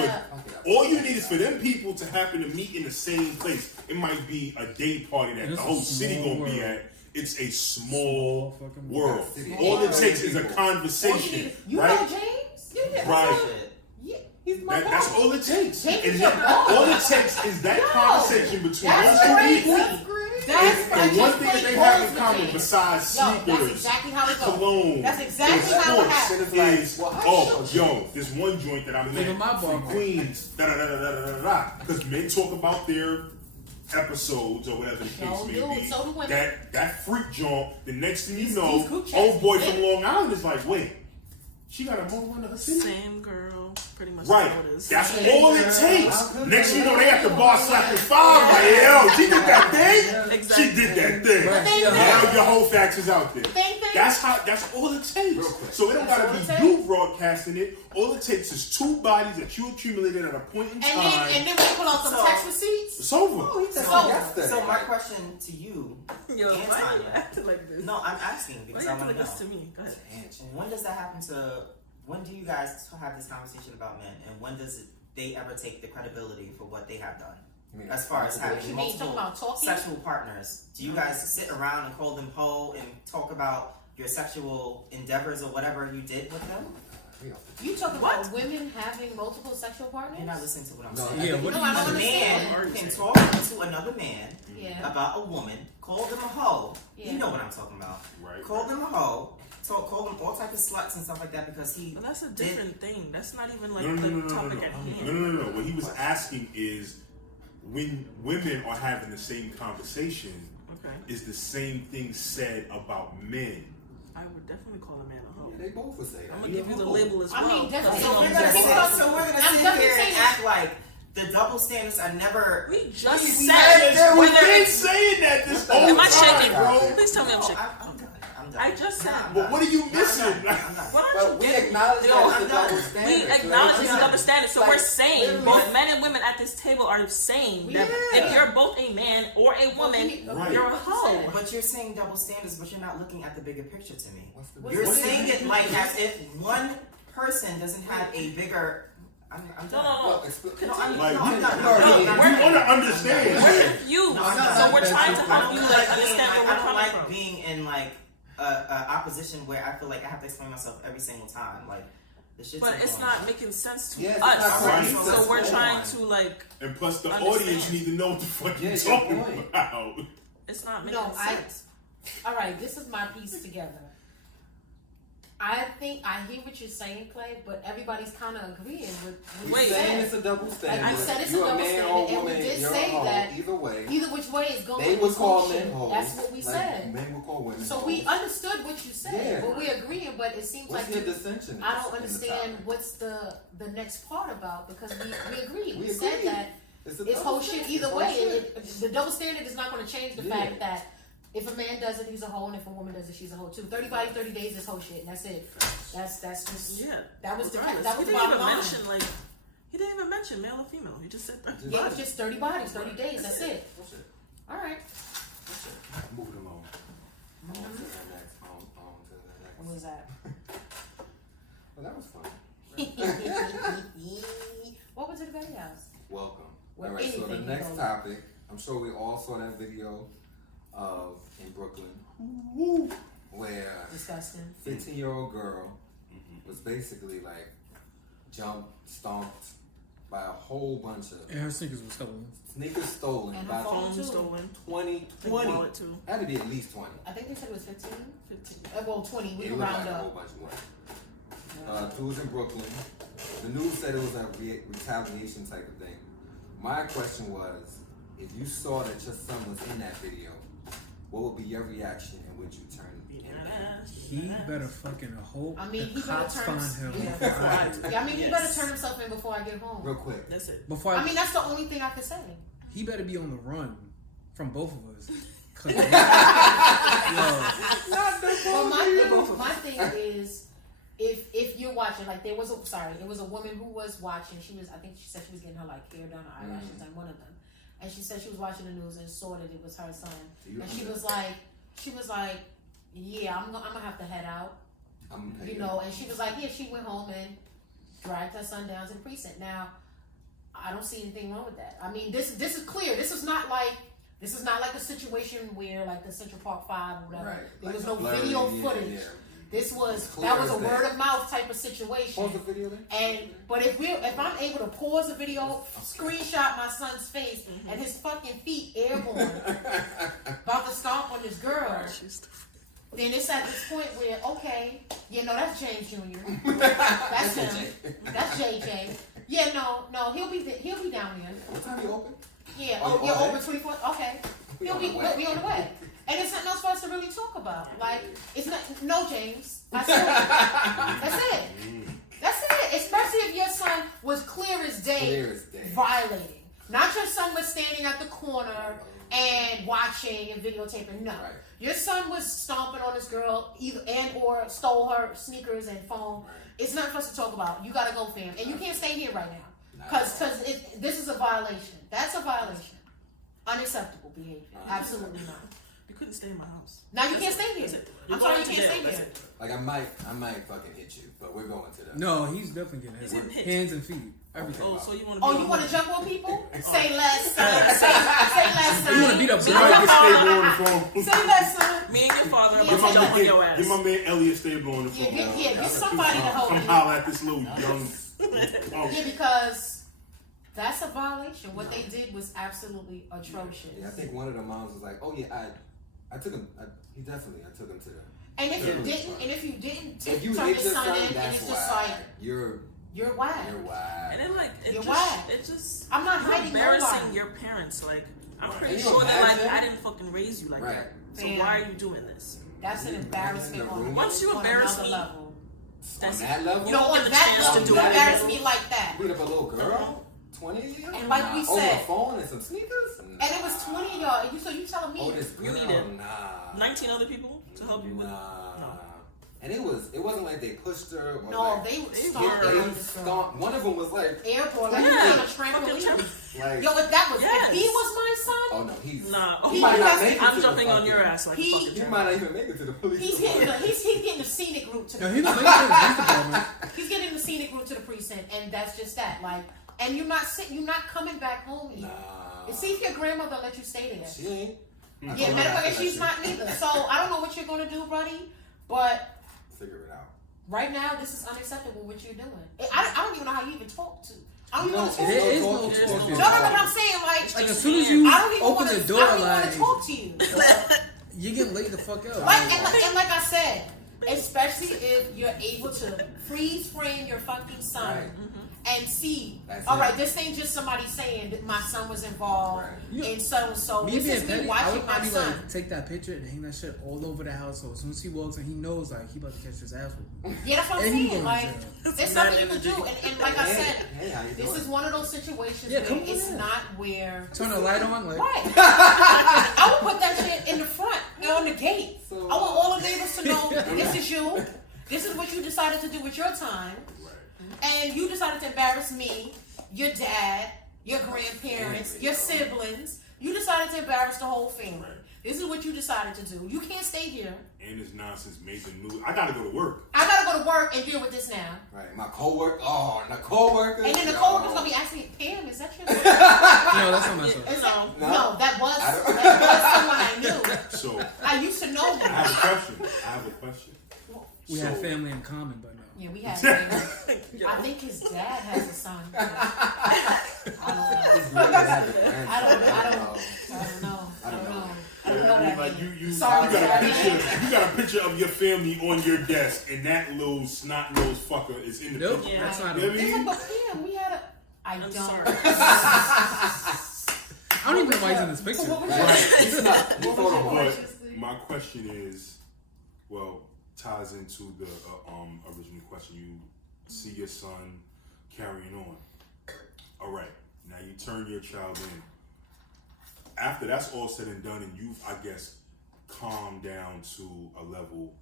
for up. them people to happen to meet in the same place. It might be a day party that It's the a whole city small gonna be world. at. It's a small fucking world. world. All it takes is a All you conversation, need, you right? know James? Yeah, Right. Shit. Yeah, he's my That's guy. all it takes. James And is your boy. all it takes is that Yo, conversation between That's those two great. people. That's great. And That's one thing that they have in common James. besides Yo, that's sneakers, exactly how it goes. cologne, That's exactly and how it sports happens. is, Well, I oh, should- yo, this one joint that I met Even my from bar. Queens, because men talk about their episodes or whatever the case So may do- be. so do women. That freak joint, the next thing you These know, group chats old boy is from lit. Long Island is like, wait, she got a mole under her city? Same girl, pretty much. Right. How it is. That's all it takes. Next thing you know, they at the bar slapping five. Like, yo, she did that thing. Exactly. She did that thing. But they Now your whole facts is out there. Thing. That's all it takes. Real quick. So it don't That's gotta all it be takes. you broadcasting it. All it takes is two bodies that you accumulated at a point in And time. then we pull out some So- tax receipts. It's over. he said So- yesterday. So my question to you, Yo, and why are you Tanya. acting like this? No, I'm asking Why because you I acting want like to this to know. me? Go ahead. When does that happen to? When do you guys have this conversation about men, and when does they ever take the credibility for what they have done? I mean, As far as having You mean talking multiple about talking? sexual partners, do you guys sit around and call them hoe and talk about your sexual endeavors or whatever you did with them? You talking about women having multiple sexual partners? You're not listening to what I'm No, saying. Yeah, what No, do I you don't A understand. man can talk to another man Yeah. about a woman, call them a hoe. Yeah. You know what I'm talking about. Right. Call them a hoe. Call them all types of sluts and stuff like that because he. But that's a different thing. That's not even like No. the topic at hand. No. What he was asking is, when women are having the same conversation, Okay. is the same thing said about men. I would definitely call a man a hoe. Yeah, they both would say that. I'm gonna give you the label as I well. mean, definitely. So we're I'm gonna definitely- sit here and act like the double standards are never. We just We've said been whether saying that this whole am I time, shaking? bro. Please tell me I'm shaking. I'm done. I'm done. I just said. But what are you missing? I'm done. What But aren't we you getting? acknowledge Yo, that I'm it's a done. double standard. We acknowledge it's a double standard, so Like, we're saying literally- both men and women at this table are saying that Yeah. if you're both a man or a woman, Right. you're a hoe. But you're saying double standards, but you're not looking at the bigger picture to me. What's the You're What's the saying bigger it like as if one person doesn't have a bigger. I'm No, done. no, Well, no. explain. No, I'm Like, not. you No, want to understand. We're confused, No, I'm not- so we're trying to I help don't you like like being, understand like, where I we're don't coming like from. being in like a opposition where I feel like I have to explain myself every single time. Like the shit's But it's annoying. not making sense to Yeah, it's not us, cohesive. so we're Hold trying on. to like. And plus, the Understand. audience need to know what the fuck Yeah, you're good talking point. about. It's not making No, sense. all right, this is my piece together. I think I hear what you're saying, Clay, but everybody's kind of agreeing with what We're you saying said. it's a double standard. I said it's a you're double man standard, or and we woman, did you're say a hoe. that. Either way, Either which way is going. they would is call bullshit. men hoes. That's what we like said. Men would call women So hoes. we understood what you said, Yeah. but we agreeing. But it seems What's like your dissension? I don't in the understand topic? what's the next part about because we agreed. We We said agreed. that It's a it's double whole shit standard. either It's way. whole shit. The double standard is not going to change the Yeah. fact that if a man does it, he's a hoe, and if a woman does it, she's a hoe too. 30 bodies, 30 days is whole shit, and that's it. That's just Yeah, that was regardless. that was He the didn't bottom even line. mention like he didn't even mention male or female. He just said Yeah, it's just 30 bodies, 30 days. That's it. What's it? All right. What's it? Moving along. On to the next. On to the next. What was that? Well, that was fun. Welcome to the Betty House. Welcome. With All right, so the anything next goes. topic, I'm sure we all saw that video of in Brooklyn where Disgusting. 15-year-old girl was basically like jumped, stomped by a whole bunch of And her sneakers were stolen. sneakers stolen And by her phone. phone too. stolen. 20. Wallet too. Had to be at least 20. I think they said it was 15. 15. Well, 20. We It can looked round like a whole up. bunch more. It was in Brooklyn. The news said it was a retaliation type of thing. My question was, if you saw that your son was in that video, what would be your reaction and would you turn him in? He better fucking hope I mean, the he better cops turn. find him Yeah. before I do. Yeah, I mean, he Yes. better turn himself in before I get home. Real quick. That's it. Before I mean, that's the only thing I could say. he better be on the run from both of us. 'Cause yo, Well, my thing is, if you're watching, like there was a woman who was watching. I think she said she was getting her like hair done, or eyelashes done, one of them, and she said she was watching the news and saw that it was her son, and she was like, yeah, I'm gonna have to head out, you know, and she was like, yeah, she went home and dragged her son down to the precinct. Now, I don't see anything wrong with that. I mean, this is clear. This is not like a situation where like the Central Park 5 or whatever. Right. There Like was a no blurry, video yeah, footage. yeah. This was Clear that was as a day. word of mouth type of situation. Pause the video then? But if I'm able to pause the video, screenshot my son's face and his fucking feet airborne, about to stomp on this girl, then it's at this point where okay, you know that's James Jr. That's him. That's JJ. Yeah, no, he'll be down there. What time you open? Yeah, Oh, you're okay. over 24. Okay, We he'll on be the way. we on the way. And it's nothing else for us to really talk about. Like, it's not, no, James. I said it. That's it. That's it. Especially if your son was clear as day violating. Not your son was standing at the corner and watching and videotaping. No. Right. Your son was stomping on this girl or stole her sneakers and phone. Right. It's not for us to talk about. You gotta go, fam. And you can't stay here right now. Because this is a violation. That's a violation. Unacceptable behavior. Absolutely not. You couldn't stay in my house. Now you can't stay here. That's it. I'm You're sorry, going you to can't jail. stay That's here. it. Like I might fucking hit you, but we're going to that. no, he's definitely getting He's hit. getting hit. Hands and feet, everything. Oh, so you want to? Oh, you want to jump on people? Say less, son. Say less, son. You wanna beat up Somebody get Stable on the phone. Say less, son. Me and your father are Yeah, about to jump on Get your ass. get my man Elliot Stable on the phone. Get somebody to help Come you. holler at this little young. Yeah, because that's a violation. What they did was absolutely atrocious. Yeah, I think one of the moms was like, "Oh yeah, I took him. I took him to the." And if you didn't If you turn hit your your son son, in, and that's it's just why like, you're You're whack. You're whack. And then like You're whack. it just I'm not you're hiding embarrassing nobody. your parents. Like I'm Right. pretty Can you sure that like imagine? I didn't fucking raise you like Right. that. So Damn. why are you doing this? That's an embarrassment on, Once you on embarrass another me, level. On that level? You No, don't on get the that chance to level, do you it. embarrass me like that. Beat up a little girl? 20 of you? And like we Over said- a phone and some sneakers? And it was 20 of y'all. So you telling me? Oh, this girl? You needed Nah. 19 other people to help you with. Nah. No. And it wasn't like they pushed her or No, like, they They stomped were- it on they this girl. stomped. One of them was like, Airport, like Yeah. he was on a Fucking trampoline. like, Yo, if that was, Yes. if he was my son, oh no, he's, Nah, he might not make it to I'm the jumping on fucking- your ass like He- a fucking He tramp. might not even make it to the police. he's getting the scenic route to Yo, the he don't make it to the police department. he's getting the scenic route to the precinct, and that's just that. Like, and you're not coming back home either. Nah. See if your grandmother let you stay there. She ain't. Yeah, matter of fact, she's not neither. So I don't know what you're gonna do, buddy, but Figure it out. right now this is unacceptable what you're doing. I don't even know how you even talk to. I don't You even know, want to talk There to is you. no There's talking. no- No, but I'm saying like Like as soon as you I don't even open want to. the door, I don't even want like to talk to you. you're getting laid the fuck out. And like I said, especially if you're able to freeze frame your fucking son Right. and see, That's all it. right, this ain't just somebody saying that my son was involved Right. in so and so. Me This being is me petty, I watching would my probably son. like take that picture and hang that shit all over the house. So as soon as he walks in, he knows like he about to catch his ass whooped. Yeah, that's what I'm And he saying. going Like, to jail. there's Mad nothing you can do. energy. And like I Hey, said, hey, how you this doing? is one of those situations Yeah, where come on it's in. not where. Turn the light on, like Right. I would put that shit in the front, on the gate. So- I want all the neighbors to know this is you. This is what you decided to do with your time. And you decided to embarrass me, your dad, your grandparents, your siblings. You decided to embarrass the whole family. Right. This is what you decided to do. You can't stay here. And this nonsense made the news. I gotta go to work. I gotta go to work and deal with this now. Right, my coworker. Oh, and the coworker. And then the coworker's gonna be asking me, Pam, is that your no, that's not myself. Is that, No. no, that was I don't- someone I knew. So I used to know I them. have a question. We So- have family in common, but no. Yeah, we had family. I think his dad has a son. I don't know. I don't know. I don't know that. Like you Sorry, got a Daddy. picture. You got a picture of your family on your desk, and that little snot nosed fucker is in the Nope, picture. Yeah. that's not You know it. what I It's mean? like, but Pam, we had a. I I'm don't. sorry. I don't even know why he's in this So picture. what was Right. your- He's not. He What was your photo question? But my question is, well, ties into the original question. You see your son carrying on. All right, now you turn your child in. After that's all said and done, and you've, I guess, calmed down to a level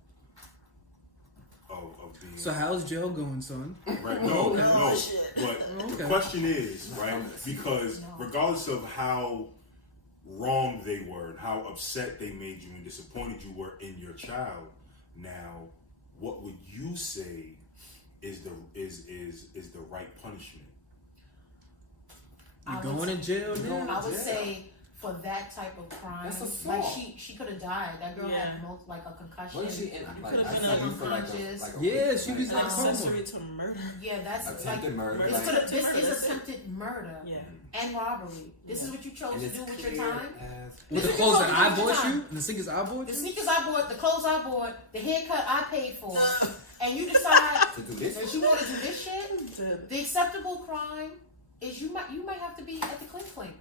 of being So how's jail going, son? right. No, Okay. no. shit. But the Okay. question is, right? Because regardless of how wrong they were and how upset they made you and disappointed you were in your child, now what would you say is the right punishment? You I going would- to jail going now? I would Yeah. say for that type of crime, That's like assault. she could have died. That girl Yeah. had like a concussion. Wasn't she in? Like, could've I been said you for like a, unconscious. like a Yeah, week, she was An like, accessory to murder. Yeah, that's attempted like murder. this like, could this Murder, is that's it. attempted murder Yeah. and robbery. This is what you chose and to it's do with your clear time. as- With the This is clothes what that you I do with your bought time. you and the sneakers I bought The you? sneakers I bought, the clothes I bought, the haircut I paid for, and you decide to do this. that you want to do this shit. To- The acceptable crime is you might have to be at the clink clink.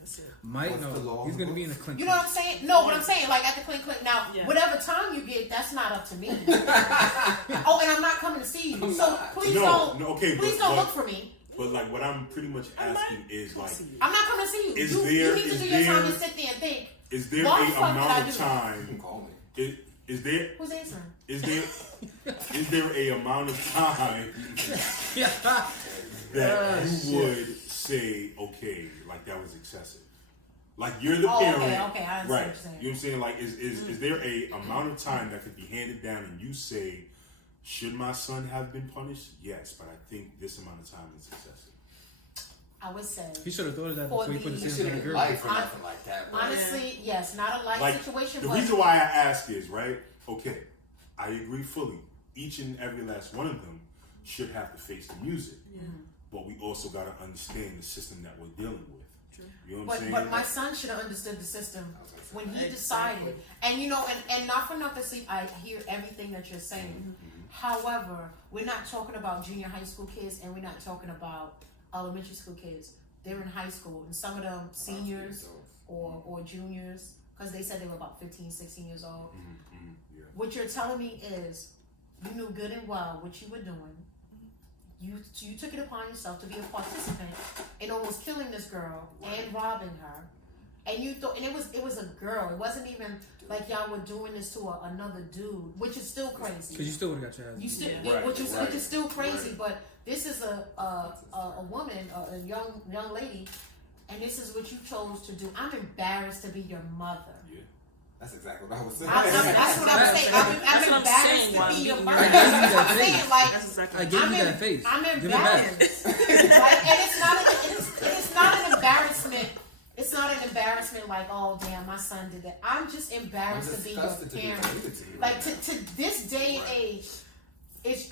That's it. Might What's the law no. He's on gonna the be in the clink. You know what I'm saying? No, what I'm saying, like at the clink clink. Now, Yeah. whatever time you get, that's not up to me. Oh, and I'm not coming to see you. So please don't. No, okay, Please but don't look for me. but like what I'm pretty much asking is like, I'm not coming to see you. Is You there- need to is do your time there- and sit there and think. is there Why a the fuck did I amount do of that? You time? can call me. Is there Who's answering? is there a amount of time that you would say, okay, like that was excessive? Like you're the Oh, parent, okay, I understand right? what you're saying. You know what I'm saying? Like, is there a amount of time that could be handed down, and you say, should my son have been punished? Yes, but I think this amount of time is excessive. I would say. He should have thought of that For before he put the- his It hands should on have the been girl. life or nothing like that. But Honestly, yes, not a life Like situation, the but reason why I ask is right. Okay, I agree fully. Each and every last one of them should have to face the music, but we also got to understand the system that we're dealing with. You know what I'm saying? but my son should have understood the system when he Exactly. decided. And you know, and not for nothing, see, I hear everything that you're saying. However, we're not talking about junior high school kids, and we're not talking about elementary school kids. They're in high school, and some of them seniors or juniors, because they said they were about 15, 16 years old. Yeah. What you're telling me is you knew good and well what you were doing. You took it upon yourself to be a participant in almost killing this girl and robbing her. And you thought, and it was a girl. It wasn't even like y'all were doing this to another dude, which is still crazy. Because you still would have got your ass. You still, Right, which is still crazy. right. But this is a woman, a young lady, and this is what you chose to do. I'm embarrassed to be your mother. Yeah. That's exactly what I was saying. That's what I'm saying. I'm embarrassed to be your mother. I gave you that I'm saying, face. like, That's exactly. I gave you that face. I'm Give it back. embarrassed. Like, and it's not an embarrassment. It's not an embarrassment like, oh damn, my son did that. I'm just embarrassed to be your parent. Like to this day and age,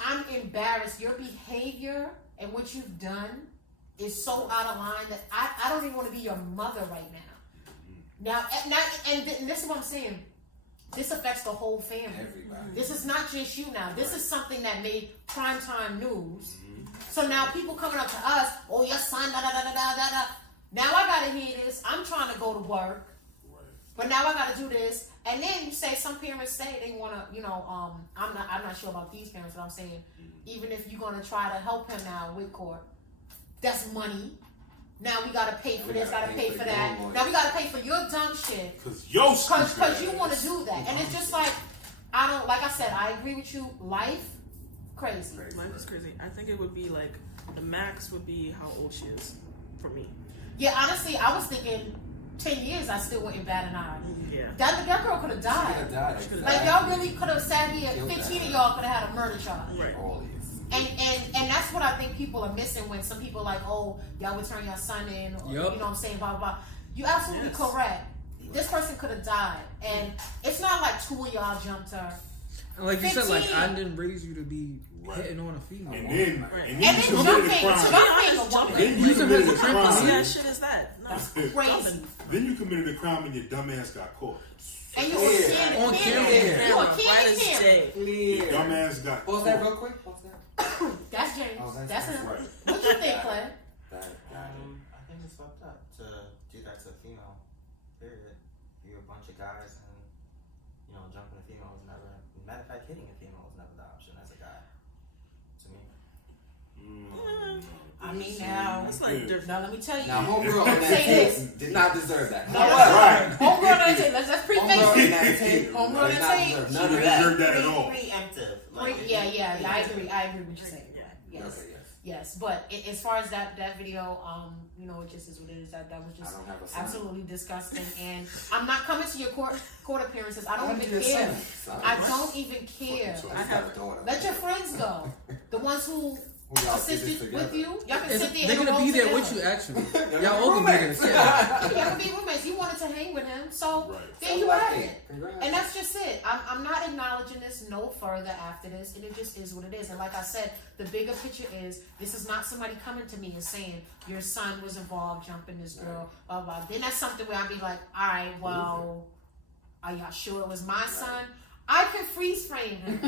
I'm embarrassed. Your behavior and what you've done is so out of line that I don't even want to be your mother right now. And this is what I'm saying. This affects the whole family. Everybody. This is not just you now. This is something that made primetime news. So now people coming up to us, oh, your son, da da da da da da. Now I gotta hear this. I'm trying to go to work, but now I gotta do this. And then you say some parents say they wanna, I'm not sure about these parents, but I'm saying even if you're gonna try to help him now with court, that's money. Now we gotta pay for this, gotta pay for that. Now we gotta pay for your dumb shit. Cause you want to do that, and it's just like like I said, I agree with you. Life, crazy. Life is crazy. I think it would be like the max would be how old she is for me. Yeah, honestly, I was thinking 10 years. I still wouldn't bat an eye. Yeah. That girl could have died. Like y'all really could have sat here. 15 of y'all could have had a murder charge. Right. And that's what I think people are missing when some people are like, oh, y'all would turn your son in, or you know what I'm saying, blah, blah, blah. You're absolutely correct. This person could have died. And it's not like two of y'all jumped her. And like you said, 15. I didn't raise you to be hitting on a female. And then And you then committed a crime. jumping a woman. Then you committed a crime. What kind of shit is that? No. That's crazy. Then you committed a crime and your dumb ass got caught. And you were seeing On the camera. camera. You were Right seeing as the camera. day. Your dumb ass got Pause caught. that real quick. Pause that. That's James. Oh, that's him. right. What you think, Claire? I think it's fucked up to do that to a female. Period. You're a bunch of guys and jumping a female was never. Matter of fact, hitting a female was never the option as a guy. To me. I mean, now, It's like different. now let me tell you. Now, homegirl on that Say tape this. did not deserve that. No, Right. homegirl doesn't say. Let's preface Homegirl in it. that tape Homegirl did didn't not say- deserve She none of didn't that. deserve that at all. Preemptive. Yeah, I agree. I agree with what you're saying. Yes. Okay, yes. Yes, but as far as that video, it just is what it is. That was I just don't have a son. absolutely disgusting, and I'm not coming to your court appearances. I don't How do even you care. son? Son. I don't even care. I just have a daughter. Let your friends go. The ones who Who y'all did this assisted together? with you. Y'all can sit there. They're and gonna roll be there together. with you actually. Y'all Y'all all gonna be there. roommates. Yeah. Y'all can be roommates. You wanted to hang with him, so Right. there you have it. Congrats. And that's just it. I'm not acknowledging this no further after this, and it just is what it is. And like I said, the bigger picture is this is not somebody coming to me and saying your son was involved jumping this girl, blah blah. Then that's something where I'd be like, all right, well, are y'all sure it was my son? I can freeze frame him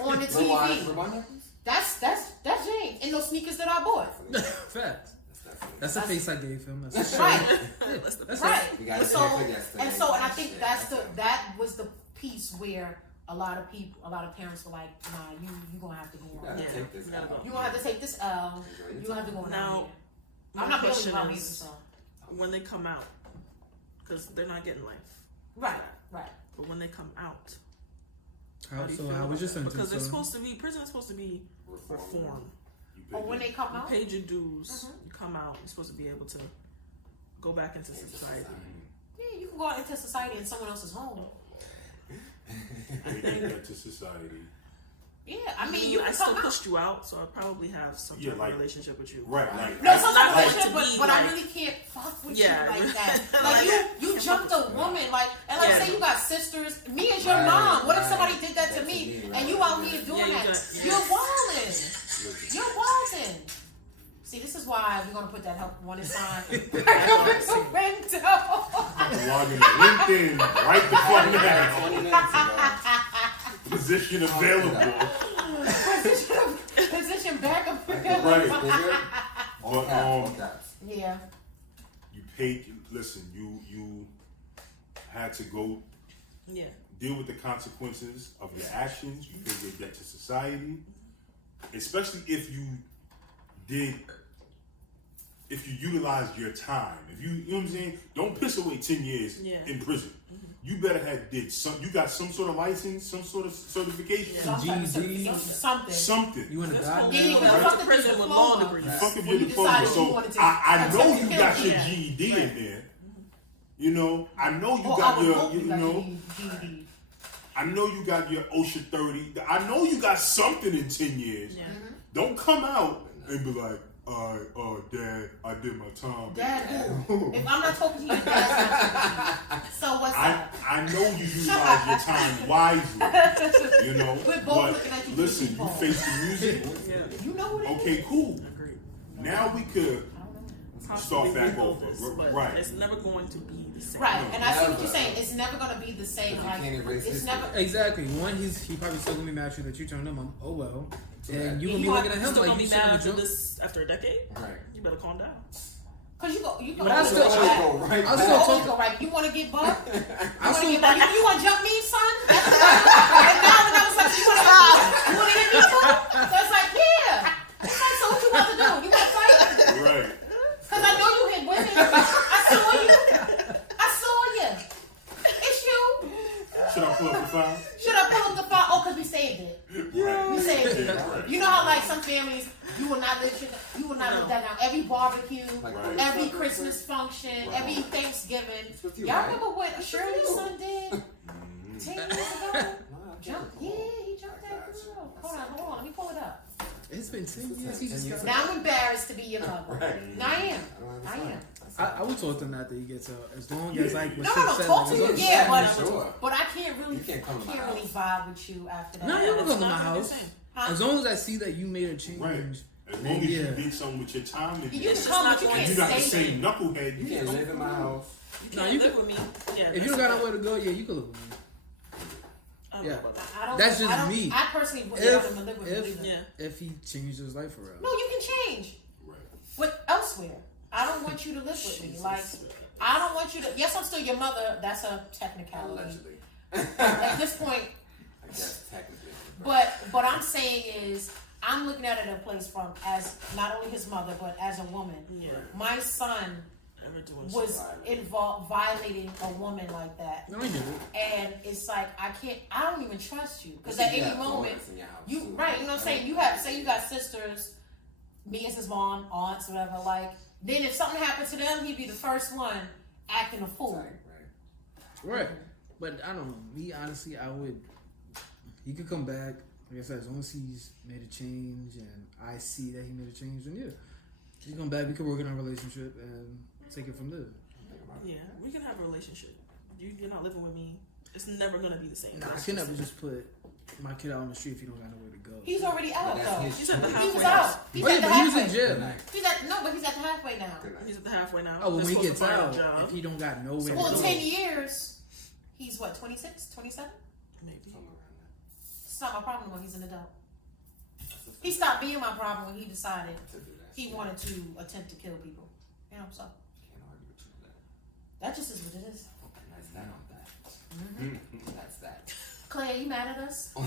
on the TV. That's James in those sneakers that I bought. Facts. That's the face I gave him. That's Right. That's Right. We gotta And say so, it yesterday. and I think that was the piece where a lot of parents were like, nah, you gonna have to go on. gotta Yeah, take this we gotta out. go. You gonna have to take this L. You gonna have to go on. Now, I'm my not building question about me, is, so. when they come out, because they're not getting life, Right. but when they come out, How do you so? feel How was your about that? sentence? Because it's So- supposed to be prison is supposed to be reform. Or when they come You out. paid your dues, you come out, you're supposed to be able to go back into society. Yeah, you can go out into society in someone else's home. They did that to society. Yeah, I mean, you I can still come out. pushed you out, so I probably have some Yeah, type like- of relationship with you. Right, like No, sometimes not I like should, to but be I like- really can't fuck with Yeah. you like that. Like, Like you jumped a woman, like, and like Yeah. say you got sisters. Me as your Right, mom. What if right. somebody did that to That's me, me, and right. you out here doing Yeah, you that? got- yeah. You're wildin'. You're wildin'. See, this is why we're gonna put that help one sign back over the window. log into LinkedIn right the fuck now. 20 minutes ago. Position available. Right. Bigger, all But, caps, all caps. Yeah. You paid. Listen, you had to go Yeah. deal with the consequences of your actions. You paid your debt to society, especially if you utilized your time. If you know what I'm saying, don't piss away 10 years in prison. You better have did some. You got some sort of license, some sort of certification, GED. Something. You want to This die whole now? people Right. that went to prison with law Diploma. degrees. fuck if When your you diploma. decided you So wanted to I know attempt you to got kill your me. GED in there. You know, I know you Well, got I would your, hope you you got know, your GED. I know you got your OSHA 30. I know you got something in 10 years. Yeah. Don't come out and be like, Dad, I did my time. Dad, who? If I'm not talking to you, Dad's not talking to you. So what's that? I know you utilize your time wisely. You know, We're both but looking at you listen, people. you face the music. Yeah. You know what it is? Okay, cool. Agreed. Now we could Possibly start back rebuild over. this, but Right. it's never going to be the same. Right, and I see what Never. you're saying. It's never gonna be the same. But you Like can't erase it's history. never. Exactly. One, he probably still gonna be mad at you that you turned him on. Oh well. And you Yeah, gonna be you looking at You're him still like gonna you be should mad have after jumped. this after a decade. Right. You better calm down. Cause you go. But I always still- go always back. go right I You still back. always talk- go right. You want to get bucked? I You want still to get bucked? You want to jump me, son? That's what and now when I was like, you want to hit me too? So it's like, yeah. It's like, so what you want to do? You want to fight? Right. Cause I know you hit women. I saw you. I saw you. It's you. Should I pull up the file? Should I pull up the file? Oh, cause we saved it. We saved it. Right. You know how like some families, you will not live that down. Every barbecue, Like, Right. every Christmas function, every Thanksgiving. It's with you, Y'all right? remember what Shirley's son did 10 years ago? No, I Jump, can't recall. he jumped that girl. Hold on, let me pull it up. It's been 10 years. He 10 just years got. Now I'm embarrassed to be your mother. Right. No, I am. don't I understand. am. I would talk to him after he gets out. As long as like what No, Sid no, said, talk like, to as you, long as- yeah, but Sure. but I can't really, You can't come to my really house. vibe with you after that. No, you can come to It's my not gonna be house. the same. Huh? As long as I see that you made a change. Right. As long as Yeah. you did something with your time and You you can just come, not but you going can't you're not the stay. same knucklehead. You can't live in my house. You No, can't you live could- with me. Yeah. If you don't got nowhere to go, yeah, you can live with me. I don't Yeah. know about that. I don't. That's just I don't, me. I personally wouldn't let him live with me If either. Yeah. if he changed his life around. No, you can change, Right. but elsewhere. I don't want you to live with me. Like, I don't want you to. Yes, I'm still your mother. That's a technicality. Allegedly. At this point, I guess technically. but what I'm saying is, I'm looking at it in a place from as not only his mother, but as a woman. Yeah. My son Ever doing was involved violating a woman like that, No, I get it. and it's like I don't even trust you because at any moment. In your house You too. right, you know what I'm saying? You have say you got sisters, me as his mom, aunts, whatever, like then if something happened to them, he'd be the first one acting a fool. Right, Right. But I don't know. Me, honestly, I would. He could come back. Like I said, as long as he's made a change and I see that he made a change, then yeah. He come back, we could work on our relationship and take it from there. Yeah, we can have a relationship. You're not living with me. It's never gonna be the same. Nah, I can never just put my kid out on the street if he don't got nowhere to go. He's already out But that's though. his He's at the choice. He was halfway house. out. He's Oh, yeah, at the but he was in halfway. jail. Good night. He's at no, but he's at the halfway now. Good night. He's at the halfway now. Oh, well, They're when he supposed gets to find a out, job. if he don't got nowhere Well, to in go. 10 years, he's what, 26, 27? Maybe. Somewhere around there. It's not my problem when he's an adult. He stopped being my problem when he decided To do that. he wanted to attempt to kill people. You know, so Can't argue with you with that. that just is what it is. And that's that on that. That's that. Clay, are you mad at us? Are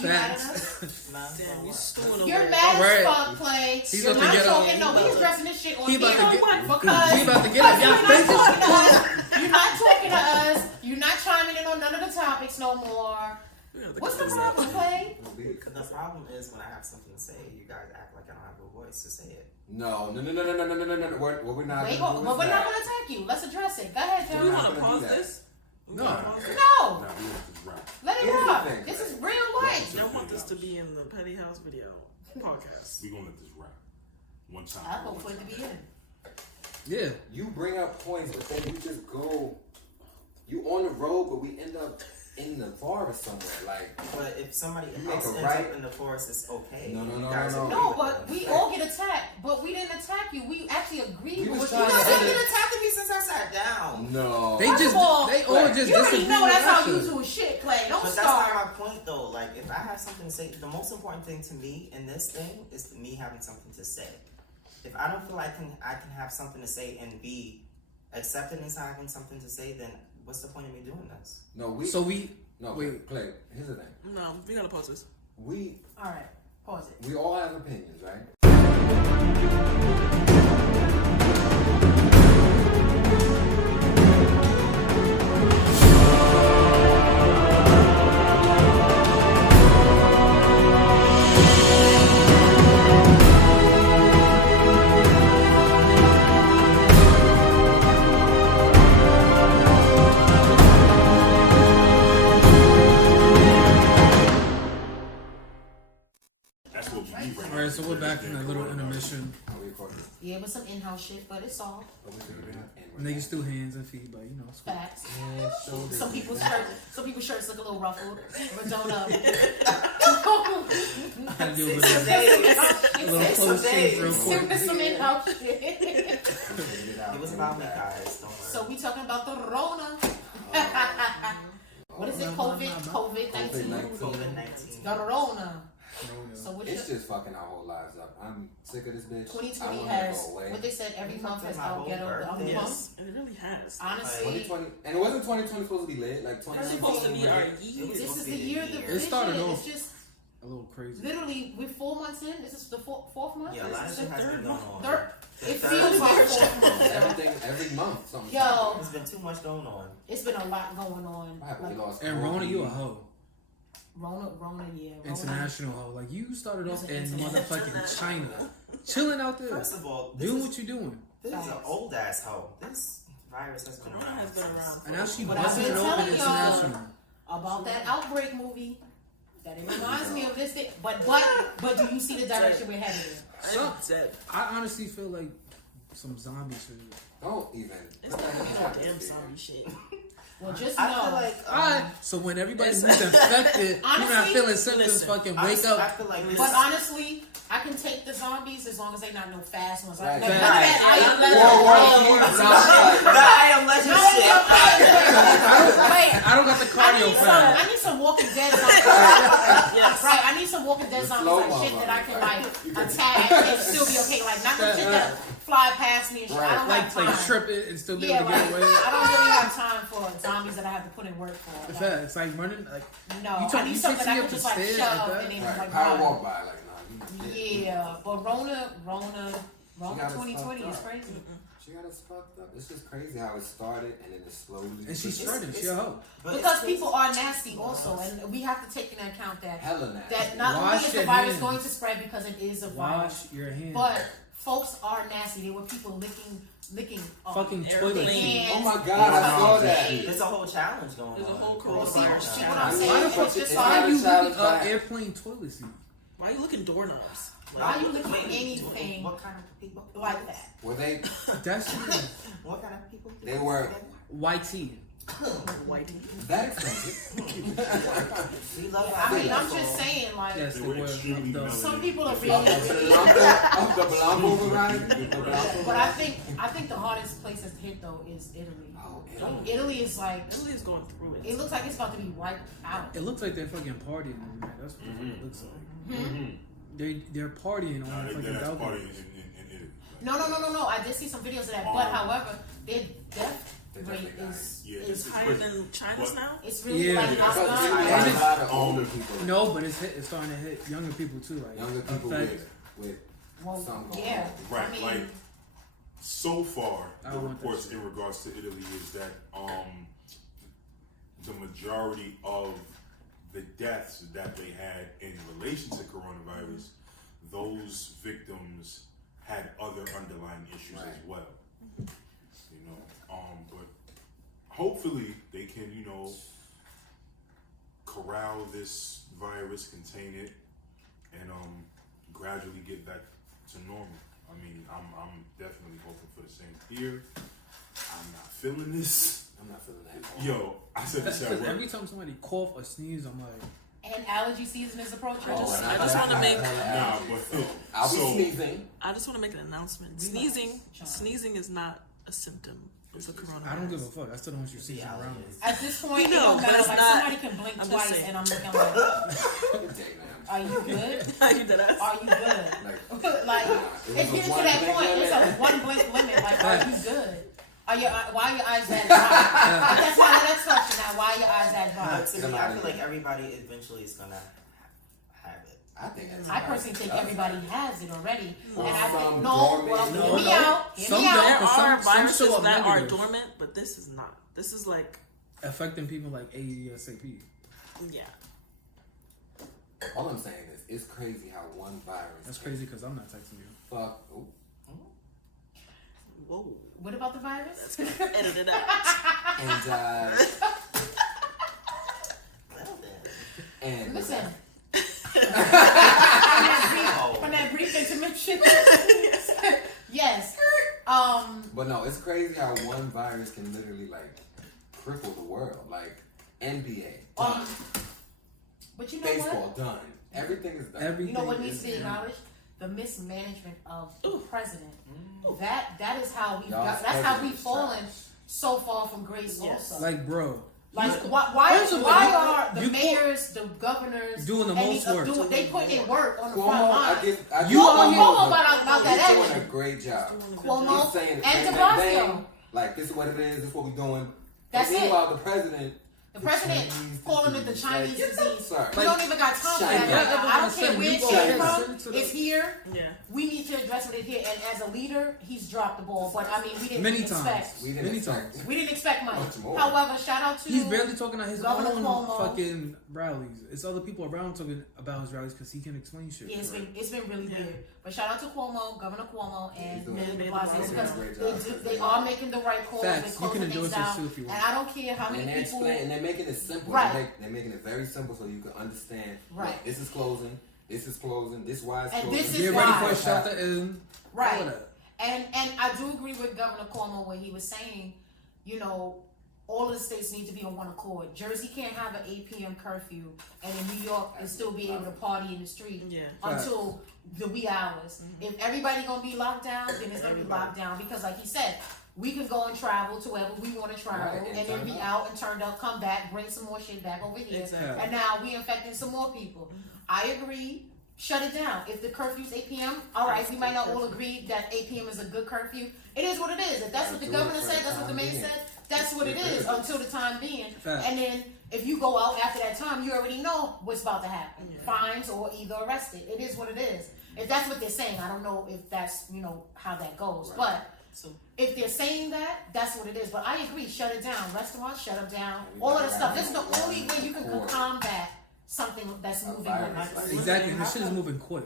you mad at us? Damn, you stewing over You're there. mad Right. as fuck, Clay. He's You're about to not get up. talking. No, he's dressing this shit on He about here to get- because he about to get up. you're Y'all not faces- talking to us. You're not talking to us. You're not chiming in on none of the topics no more. We have to What's the cut this problem, out. Clay? Because the problem is when I have something to say, you guys act like I don't have a voice to say it. No. What we're not Wait, gonna do but is we're not that. going to attack you. Let's address it. Go ahead, Do we Joe. not want to gonna pause do that. this? We No. wanna pause it? No. Nah, we have to rap. Let it Here's the rock. thing, This Clay. is real life. Y'all want this to be in the Petty House video podcast. We gonna let this rap. One time. I vote for it to be in. Yeah. You bring up points, but then you just go. You on the road, but we end up in the forest somewhere. Like, But if somebody You make else a ends right- up in the forest, it's okay. No, no, You no, guys no, agree No, with but that. we all get attacked. But we didn't attack you. We actually agreed We with was what you trying to You've end said. been attacking me since I sat down. no. They First just, of all, they all like, just You already disagree know with that's how each you other. do shit, Clay. Don't But start. that's not my point, though. Like, if I have something to say, the most important thing to me in this thing is me having something to say. If I don't feel I can have something to say and be accepted as having something to say, then what's the point of me doing this? No, we. So we, no, wait. Clay. Here's the thing. No, we gotta pause this. We All right, pause it. we all have opinions, right? That's what we need right All right, so we're back from that little intermission. Are we recording? Yeah, with some in-house shit, but it's all Niggas do hands and feet, but you know. It's cool. facts. Yeah, shoulders. Some people's shirts look a little ruffled, but don't I had to do a little close shave real quick. some in-house shit. It was about me, guys. Don't worry. So we talking about the Rona. What is it? COVID-19. COVID-19. The Rona. So what is It's just fucking our whole lives up. I'm sick of this bitch. I 2020 want has it to go away. what they said every It's month has my whole out ghetto the birthday. month. Yes, and it really has. Honestly, 2020, and it wasn't 2020 supposed to be lit. Like It's 2019 supposed to be our It was year. this supposed is to the be year of the the year. It started vision. off It's just a little crazy. literally we're 4 months in. This is the fourth month. Yeah, a lot of This is shit the has been going on. third. The It third feels like year. 4 months. everything every month. Something. Yo, There's been too much going on. it's been a lot going on. What happened? We Like, lost And Rona, Kobe. you a hoe. Rona, yeah. Rona. International hoe. Like, you started off in International. motherfucking China. Chilling out there. First of all, this Doing is, what you doing. this is an old ass hoe. This virus has been Corona around. has been around. And now she But I've busting been it open telling y'all. international. About that Outbreak movie. That it reminds me of this thing. But do you see the direction we're headed in? So- I'm dead. I honestly feel like some zombie shit. Don't even. It's not even no damn zombie shit. Well, just I know. feel like Alright, so when everybody It's- who's infected, you're not Honestly, feeling symptoms, listen, fucking I wake up. feel like this. But honestly, I can take the zombies as long as they not no fast ones. Right. Like, none of Right. that I am Whoa, whoa, legend. the I am legend No, shit. wait. I don't got the cardio for I that. need some Walking Dead zombies. Yes. Right, I need some Walking Dead The zombies, slow like shit mo that I can like zombies. attack and still be okay. Like not the shit that fly past me and shit. I don't Like, have time. trip it and still be Yeah, able to like, get away. I don't really have time for zombies that I have to put in work for. It's Like, that. It's like running. Like, no, You I talk- need you something fixing I up can the just like stairs shove like that? and then Right. like Power run. walk by like nah. Yeah, but Rona She got us 2020 is fucked up. crazy. She got us fucked up. It's just crazy how it started and then it slowly. and she's It's- starting. She a it's- hoe. But Because it's people are nasty also, and we have to take into account that hella nasty. that not only Wash is the your virus hands. going to spread because it is a virus, Wash your hands. but folks are nasty. There were people licking Fucking Airplane. toilet. hands. Oh my god, I saw that. Hey. There's a whole challenge going There's a on. whole Coronavirus coronavirus See challenge. what I'm Why saying? the It's fuck? just it's Why like, are you challenge looking back. airplane toilet seat? Why are you looking doorknobs? Why you looking at anything What kind of people? like that? Were they? That's What kind of people? They were white tea. Whitey. that expensive. We love I mean, our I'm just saying, like, Yes, They they were were. extremely the- some people are Of really, the really. Blanco variety. The Blanco But I think the hardest place to hit though is Italy. Oh, Like, Italy is like, Italy is going through it. it looks like it's about to be wiped out. It looks like they're fucking partying every night. That's what it looks like. They're partying Nah, on the they fucking that's party balcony. in Italy. No. I did see some videos of that, but however, their death They rate definitely is Yeah, is it's Higher crazy. than China's What? now? it's really Yeah. like Because Because outside. Italy has a lot of older people. No, but it's starting to hit younger people too. Like Younger people affect- with Well, something going yeah, on. Right, I mean, like so far, I the don't want that reports shit. in regards to Italy is that the majority of the deaths that they had in relation to coronavirus, those victims had other underlying issues Right. as well. You know, but hopefully they can, you know, corral this virus, contain it, and gradually get back to normal. I mean, I'm definitely hoping for the same here. I'm not feeling this. I'm not feeling that. Yo, I said this at Because work. every time somebody cough or sneeze, I'm like, And allergy season is approaching. I just want to make. Nah, but I'll be so sneezing. I just want to make an announcement. Sneezing is not a symptom of the coronavirus. I don't give a fuck. I still don't want you sneezing Yeah, around me. At this point, We it know, don't but matter. it's Like not- somebody can blink I'm just twice, saying. and I'm looking like, Okay, man. are you good? you did that. Are you good? Like, Like, it it's was getting a to that one-blink point. It's a limit. one blink limit. Like, are you good? Why are your eyes that dry? That's my next question now. Why are your eyes that dry? But to me, I feel like everybody eventually is gonna have it. I think that's I personally think everybody has it already. Or And I some think, dormant- well, No, hear me no. out. Hear Some me out. There But are some viruses show up that are negative. dormant, but this is not. This is like, Affecting people like ASAP. yeah. All I'm saying is, it's crazy how one virus. That's crazy because I'm not texting you. Fuck. Ooh. Whoa. What about the virus? Edit it out. And Well then. and Listen. Oh. From that brief intermission. Yes. But no, it's crazy how one virus can literally like cripple the world. Like NBA done, But you know what? baseball done, everything is done. Everything You know what needs is to be done. acknowledged? The mismanagement of the president. That is how we Y'all's got. That's how we've president's fallen trash. so far from grace. Yes. Also, Like, bro. why First of all, why you- are the you mayors, the governors doing the and most these- work. they put in work on the front Cuomo, line. I You give are Cuomo about that He's doing action. a great job. Cuomo He's saying and bang, De bang, Blasio. bang. Like, this is what it is. This is what we're doing. That's But it. meanwhile, the president. The president Chinese calling it the disease. Chinese Like, disease. sorry. We don't even got time for that China. right now. I don't care where it You came go from. to the- It's here. Yeah. We need to address it here. And as a leader, he's dropped the ball. But I mean, we didn't Many expect. times. We didn't Many expect. times. We didn't expect much. Much more. However, shout out to He's barely talking at his Governor own Cuomo. fucking rallies. It's other people around talking about his rallies because he can explain shit. Yeah, it's been really weird. But shout out to Cuomo, Governor Cuomo, and He's doing Mayor a de great Blasio job. because He's doing a great job. they are making the right calls. Facts. They're You closing can things endorse this down. too if you And want. I don't care how And many they're people. explaining, and they're making it simple. Right. They're making it very simple so you can understand. Right. Look, this is closing. This is closing. This why it's And closing. this is Get ready why. for a shelter in. Right. All of that. And I do agree with Governor Cuomo when he was saying, you know, all of the states need to be on one accord. Jersey can't have an 8 p.m. curfew, and in New York and still be able to party in the street Yeah. until the wee hours. If everybody gonna be locked down, then it's gonna be locked down because, like he said, we can go and travel to wherever we want to travel, Right, and then be out and turned up, come back, bring some more shit back over here, Exactly. and now we infecting some more people. I agree. Shut it down. If the curfew's 8 p.m., all right, we might not all agree that 8 p.m. is a good curfew. It is what it is. If that's what the Do it governor for said, the that's what the time mayor being. said, that's what it It is is. until the time being. Fact. And then if you go out after that time, you already know what's about to happen. Yeah. Fines or either arrested. It is what it is. If that's what they're saying, I don't know if that's, you know, how that goes. Right. But So if they're saying that, that's what it is. But I agree, shut it down. Restaurants, shut them down. All of that stuff. This is the only way you can combat something that's moving virus like like this. Exactly. This shit is moving quick.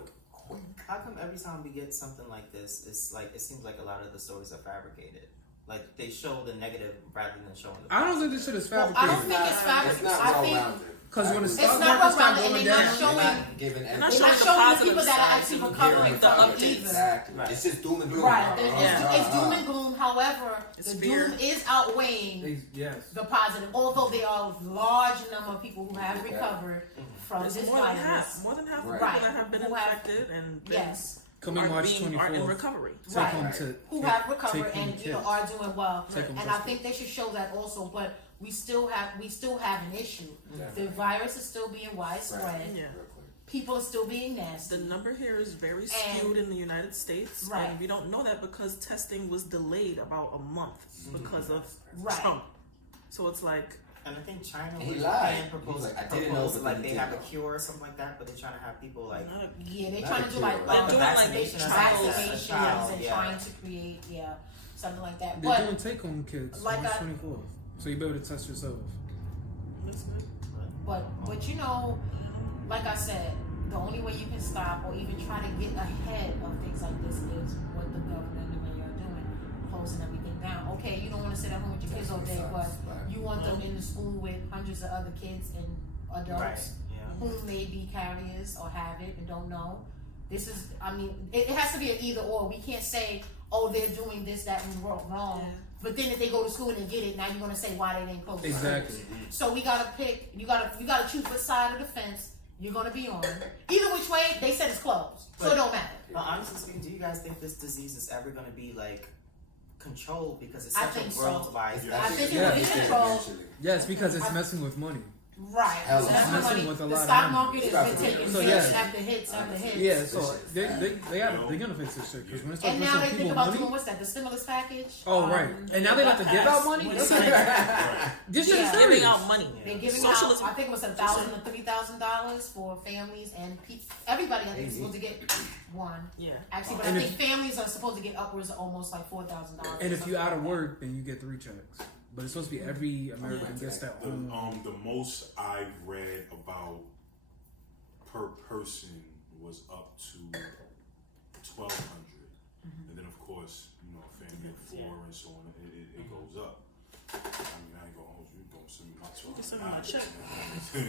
How come every time we get something like this, it's like it seems like a lot of the stories are fabricated? Like they show the negative rather than showing the I don't positive. think this shit is Well, I don't fabricated. think it's fabricated. It's not I well think rounded. Because when the It's stock not market start well-rounded, going and they're not down, showing- They're not giving They're they're not not showing the showing the positive people that are side. actually You recovering hear the from updates. either. Exactly. Right. It's just doom and gloom. Right. Yeah. It's doom and gloom. However, It's the fear. doom is outweighing yes. the positive. Although there are a large number of people who have recovered from it's this more than virus. half. More than half of Right. people that have been Who have- infected and been, Yes. Coming are March being are in 24th. recovery. Take Right. home to Who take- have recovered take home and you know kids. are doing well. Take home And I kids. think they should show that also. But we still have an issue. Definitely. The virus is still being widespread. Right. Yeah. Real quick. People are still being nasty. The number here is very And- skewed in the United States, Right. and we don't know that because testing was delayed about a month because of Right. Trump. So it's like, And I think China He was lied. being He proposed, was like, I didn't know, but like then they he have a did know. cure or something like that, but they're trying to have people like not a, Yeah, they're Not trying a to do cure. like Like doing like vaccination as vaccinations a child, and yeah. trying to create something like that. They're But doing take home kids like March I- 24th. So you be able to test yourself. that's good. but you know, like I said, the only way you can stop or even try to get ahead of things like this is what the governor and the mayor are doing, closing everything down. Okay, you don't want to sit at home with your kids all day, but you want them in the school with hundreds of other kids and adults right. Yeah. who may be carriers or have it and don't know. This is, I mean, it has to be an either or. We can't say, oh, they're doing this, that, and wrong. Yeah. But then if they go to school and they get it, now you're gonna say why they didn't close. the Exactly. schools. So we gotta pick. You gotta choose which side of the fence you're gonna be on. Either which way, they said it's closed, so it don't matter. But honestly speaking, do you guys think this disease is ever going to be like controlled because it's I such think a so. worldwide? Yeah. I think Yeah. it will be controlled. Yeah, it's because it's messing with money. Right. Hell, So it's that's the messing money. with a The lot of stock money. market has been taking So, hits yeah. after hits after hits. Yeah, so they're gonna fix this shit because when they start And now they pushing think people about money. doing what's that? The stimulus package. Oh right, and now they have to give out money. What This is shit it? this shit Yeah. is Giving serious. out money. They're giving Socialism. out, I think it was $1,000 to $3,000 for families and everybody. I think is supposed to get one. Yeah. Actually, but And I if- think families are supposed to get upwards of almost like $4,000. And if you out of work, then you get 3 checks. But it's supposed to be every American gets that The own. the most I've read about per person was up to 1,200, and then of course family of 4 and so on. It goes up. I mean, I ain't gonna hold you. Don't send me my send me my check.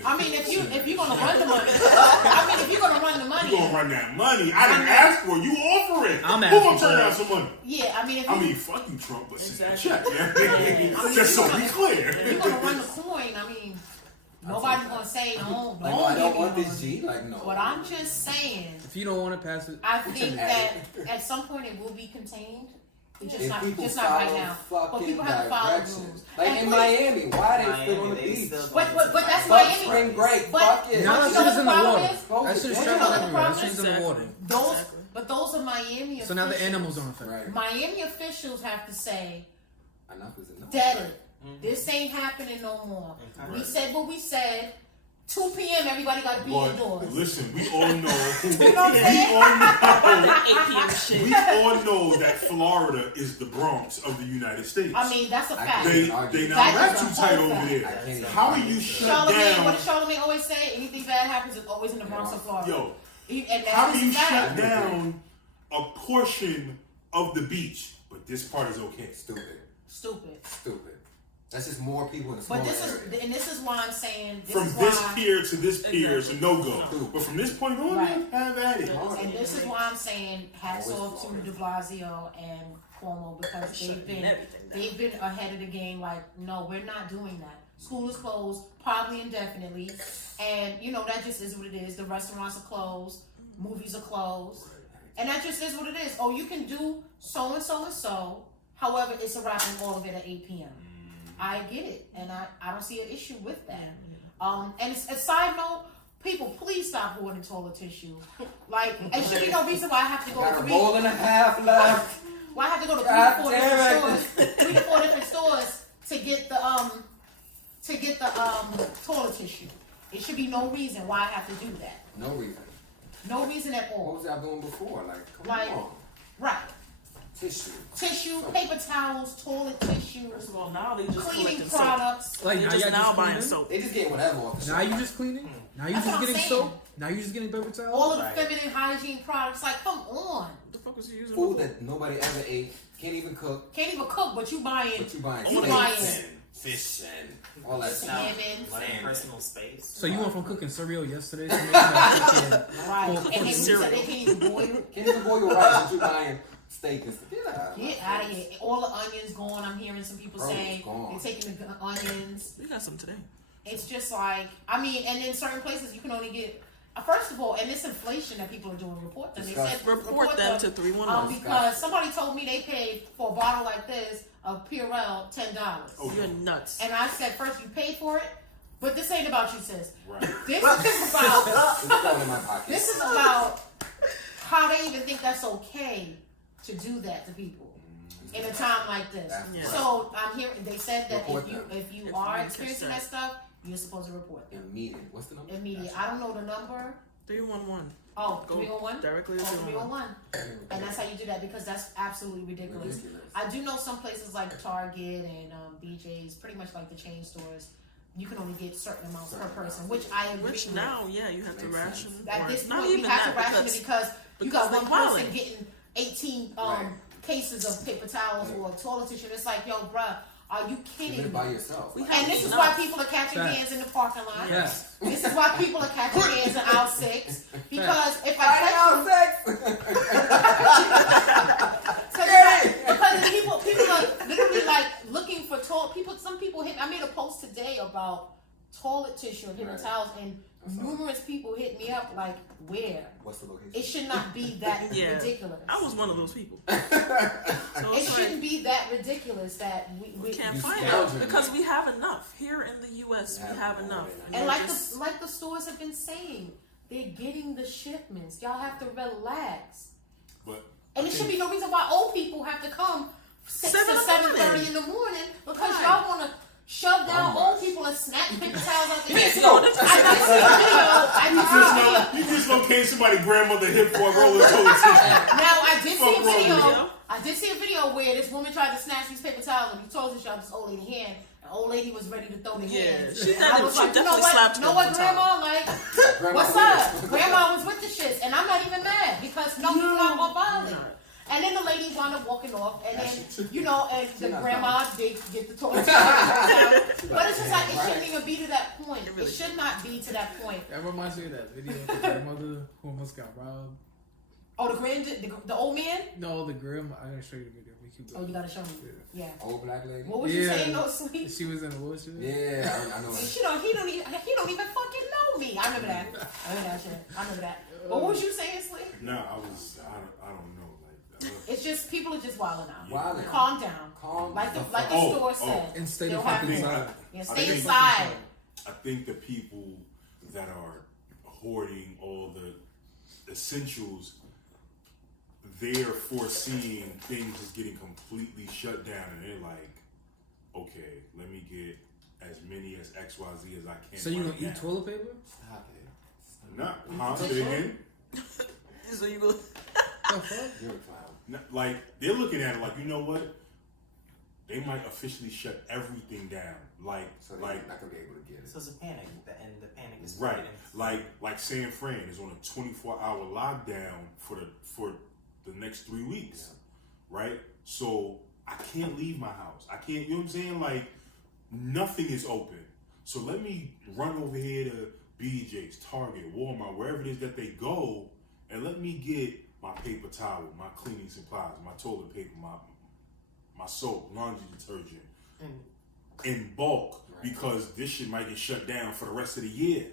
I mean, if you're gonna run the money, if you're gonna run the money, You gonna run that money? I didn't ask for it. You offer it. I'm Who asking gonna turn for down it. some money? yeah. I mean, if you, I mean, fuck you, Trump, but send Exactly. a check. Yeah. Just so we if clear. you're gonna run the coin, I mean, nobody's gonna say no. Like, I don't give want me this money. G. Like, no. But I'm just saying, If you don't want to pass it, I think that at some point it will be contained. It's just If not, people just not right follow now. But fucking people have to follow directions. rules. Like And in please- Miami, why they still on the they beach? still But going to that's fight. Miami. Fuck spring break. But- Fuck it. no, But that you shit know is in what the the water. problem is? That shit is But you trapped know what the everywhere. That problem shit's is? in the water. Those, Exactly. but those are Miami. So now the officials. animals don't affect. Right. Miami officials have to say, Enough is enough. "Dead it. This ain't happening no more. Okay. We said what we said. 2 p.m. Everybody got to be But indoors." listen, we all know. You know what I'm we saying? all know. That 8 p.m. shit. We all know that Florida is the Bronx of the United States. I mean, that's a fact. they That not is rap a too whole tight over fact. I there. can't even How are argue you with shut that. Charlamagne, what down? does Charlamagne always say? Anything bad happens, it's always in the Bronx or Florida. Yo, And that's how do just you a fact. shut down a portion of the beach, but this part is okay? Stupid. Stupid. Stupid. That's just more people in a smaller But this area. is, and this is why I'm saying, this From is this why, pier to this pier is a no go. Exactly. But from this point on, Right. have at it. and this is why I'm saying hats Always off to Florida. De Blasio and Cuomo because they've been ahead of the game. Like, no, we're not doing that. School is closed, probably indefinitely, and that just is what it is. The restaurants are closed, movies are closed, and that just is what it is. Oh, you can do so and so and so. However, it's a wrap on all of it at 8 p.m. I get it, and I don't see an issue with that. And it's, a side note, people, please stop hoarding toilet tissue. Like, it should be no reason why I have to go Got a to bowl and a half left. why I have to go to God 3 to 4 damn different stores, 3 to 4 different stores to get the toilet tissue. It should be no reason why I have to do that. No reason. No reason at What all. was y'all doing before? Like, come Like- on. Right. Tissue. Tissue, paper towels, toilet tissue, First of all, now they just cleaning collecting soap. products. Like They're now just y'all now just buying cleaning. soap. They just getting whatever off the Now shelf. you just cleaning. Now you That's just what I'm getting saying. soap. Now you just getting paper towels. All of the Right. feminine hygiene products. Like, come on. What the fuck was you using? Food before? that nobody ever ate. Can't even cook. Can't even cook, but you buying But you buying You steaks buying- and fish and all that stuff. salmon. Like personal space. So you went from cooking cereal yesterday to making that chicken. Right. Well, And they cereal. said they can't even boil. Can't even boil your rice, but you buying steak and stuff. Get out of here. All the onions gone. I'm hearing some people Bro, say it's gone. they're taking the onions. We got some today. It's just like, I mean, and in certain places you can only get, first of all, and this inflation that people are doing, report them. They said Report them to 311. because somebody told me they paid for a bottle like this of Purell $10. Oh, You're nuts. And I said, first you paid for it, but this ain't about you, sis. Right. This is about It's going in my pocket. this is about how they even think that's okay to do that to people in a time like this. That's Yeah. right. So I'm hearing they said that Report if you If are you experiencing that stuff, you're supposed to report them. Immediate. What's the number? Immediate. I don't know the number. 311. Oh, Go 301? directly to Oh, 311. 301. And that's how you do that because that's absolutely ridiculous. Ridiculous. I do know some places like Target and BJ's, pretty much like the chain stores, you can only get certain amounts per person, which I agree Which with. now, yeah, you have to Makes ration. sense. At or this not point, even we have that to ration it because you got because one they're person wilding. getting 18 Right. cases of paper towels or toilet tissue. It's like, yo, bruh, are you You kidding live me? by yourself. We Like, have- And this is No. why people are catching Facts. hands in the parking lot. Yes. This is why people are catching hands in aisle 6. Because if I Right catch now, you, sex. because the people are literally like toilet tissue and paper Right. towels, and numerous people hit me up like, where? What's the location? It should not be that Yeah. ridiculous. I was one of those people. So It it's shouldn't like, be that ridiculous that we can't You find scourging it because me. we have enough here in the U.S. Yeah, We have all enough. day. and we're like just- the stores have been saying, they're getting the shipments. Y'all have to relax. But And I it should think- be no reason why old people have to come 6 7 to in the 7:30 morning. in the morning because Right. y'all want to shove down Oh my. old people and snatch paper towels out their Yes, hands. no. I did see a video. I did see a video. You dislocated somebody's grandmother hip for a roll of toilet tissue. Now I did see Fuck a wrong video. with you? I did see a video where this woman tried to snatch these paper towels and he told her she had this old lady hand. The old lady was ready to throw the Yeah, hands. she And I was she like, you know definitely what? slapped You her know what, one time. Grandma? Like, what's up? Grandma was with the shits, and I'm not even mad because no, he's not gonna violate. And then the lady wound up walking off, and then you know, and the not grandma did get the toilet towel. But it's just like it shouldn't even be to that point. It really It should not be to that point. That reminds me of that video of the grandmother who almost got robbed. Oh, the old man. No, the grandma. I gotta show you the video. We keep Oh, you gotta show me. Yeah. Yeah. Old black lady. What was you Yeah. saying? No sleep. She was in a wheelchair. Yeah, I know. He don't even fucking know me. I remember that. I remember that shit. I remember that. But what was you saying, Sleep? No, I don't know. Like, It's just people are just wilding out. Wilding. Calm down. Calm Like the fuck Oh, store said. And stay They'll the fuck have- inside. Yeah, I stay think- inside. I think the people that are hoarding all the essentials, they're foreseeing things is getting completely shut down, and they're like, okay, let me get as many as XYZ as I can. So you right gonna eat now. toilet paper? Stop it. Nah, huh? Say again? So you go. The fuck? You're a clown. Nah, like, they're looking at it like, you know what? They might officially shut everything down. Like, So they're like, not gonna be able to get it. So it's a panic, and the panic is right, spreading. like San Fran is on a 24-hour lockdown for the next 3 weeks, right? So I can't leave my house. I can't. You know what I'm saying? Like nothing is open. So let me run over here to BJ's, Target, Walmart, wherever it is that they go, and let me get my paper towel, my cleaning supplies, my toilet paper, my soap, laundry detergent in bulk because this shit might get shut down for the rest of the year.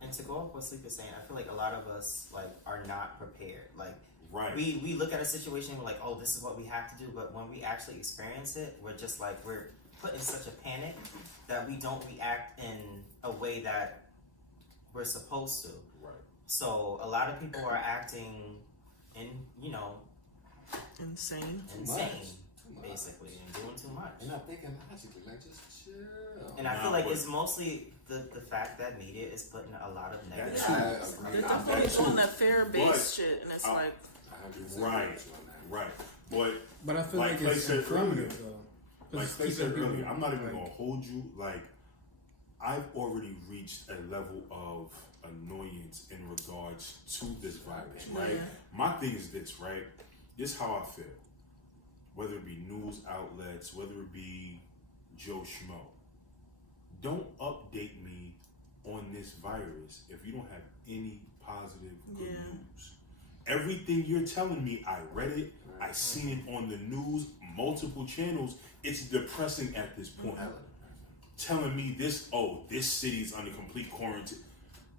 And to go off what Sleep is saying, I feel like a lot of us like are not prepared. Like Right. we look at a situation, we're like, oh, this is what we have to do, but when we actually experience it, we're just like we're put in such a panic that we don't react in a way that we're supposed to. Right. So a lot of people are acting Insane. insane, Too much. basically, and doing too much. And I'm thinking logically, like just chill. And I Nah, feel like but- it's mostly the fact that media is putting a lot of negative. That's I true. agree. They're Nah, definitely that's doing true. that fair-based But- shit, and it's I- like, I 100% Right. agree with you on that. Right. But But I feel Like like, Clay it's said informative earlier. though. 'Cause like it's they keeping said people, earlier, I'm not even like- gonna hold you. Like I've already reached a level of annoyance in regards to this virus, right? Yeah. My thing is this, right? This is how I feel. Whether it be news outlets, whether it be Joe Schmo, don't update me on this virus if you don't have any positive good Yeah. news. Everything you're telling me, I read it, I seen it on the news, multiple channels. It's depressing at this point. Telling me this city's under complete quarantine.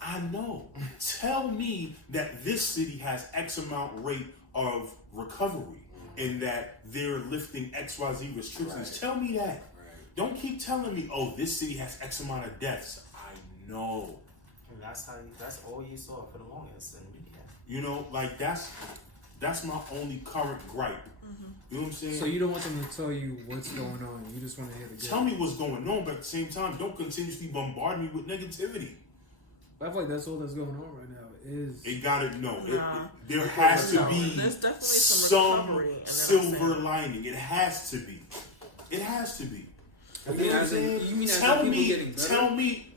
I know. Tell me that this city has X amount rate of recovery and that they're lifting XYZ restrictions. Right. Tell me that. Right. Don't keep telling me, this city has X amount of deaths. I know. And that's all you saw for the longest in media. You know, like that's my only current gripe. You know what I'm saying? So you don't want them to tell you what's going on. You just want to hear the good. Tell me what's going on, but at the same time, don't continuously bombard me with negativity. I feel like that's all that's going on right now. Is It gotta know. Nah. There has to No, be there's definitely some some recovery, and they're not silver saying- lining. It has to be. It has to be. You You mean know what I'm as in- saying? you mean as in tell people me, getting better?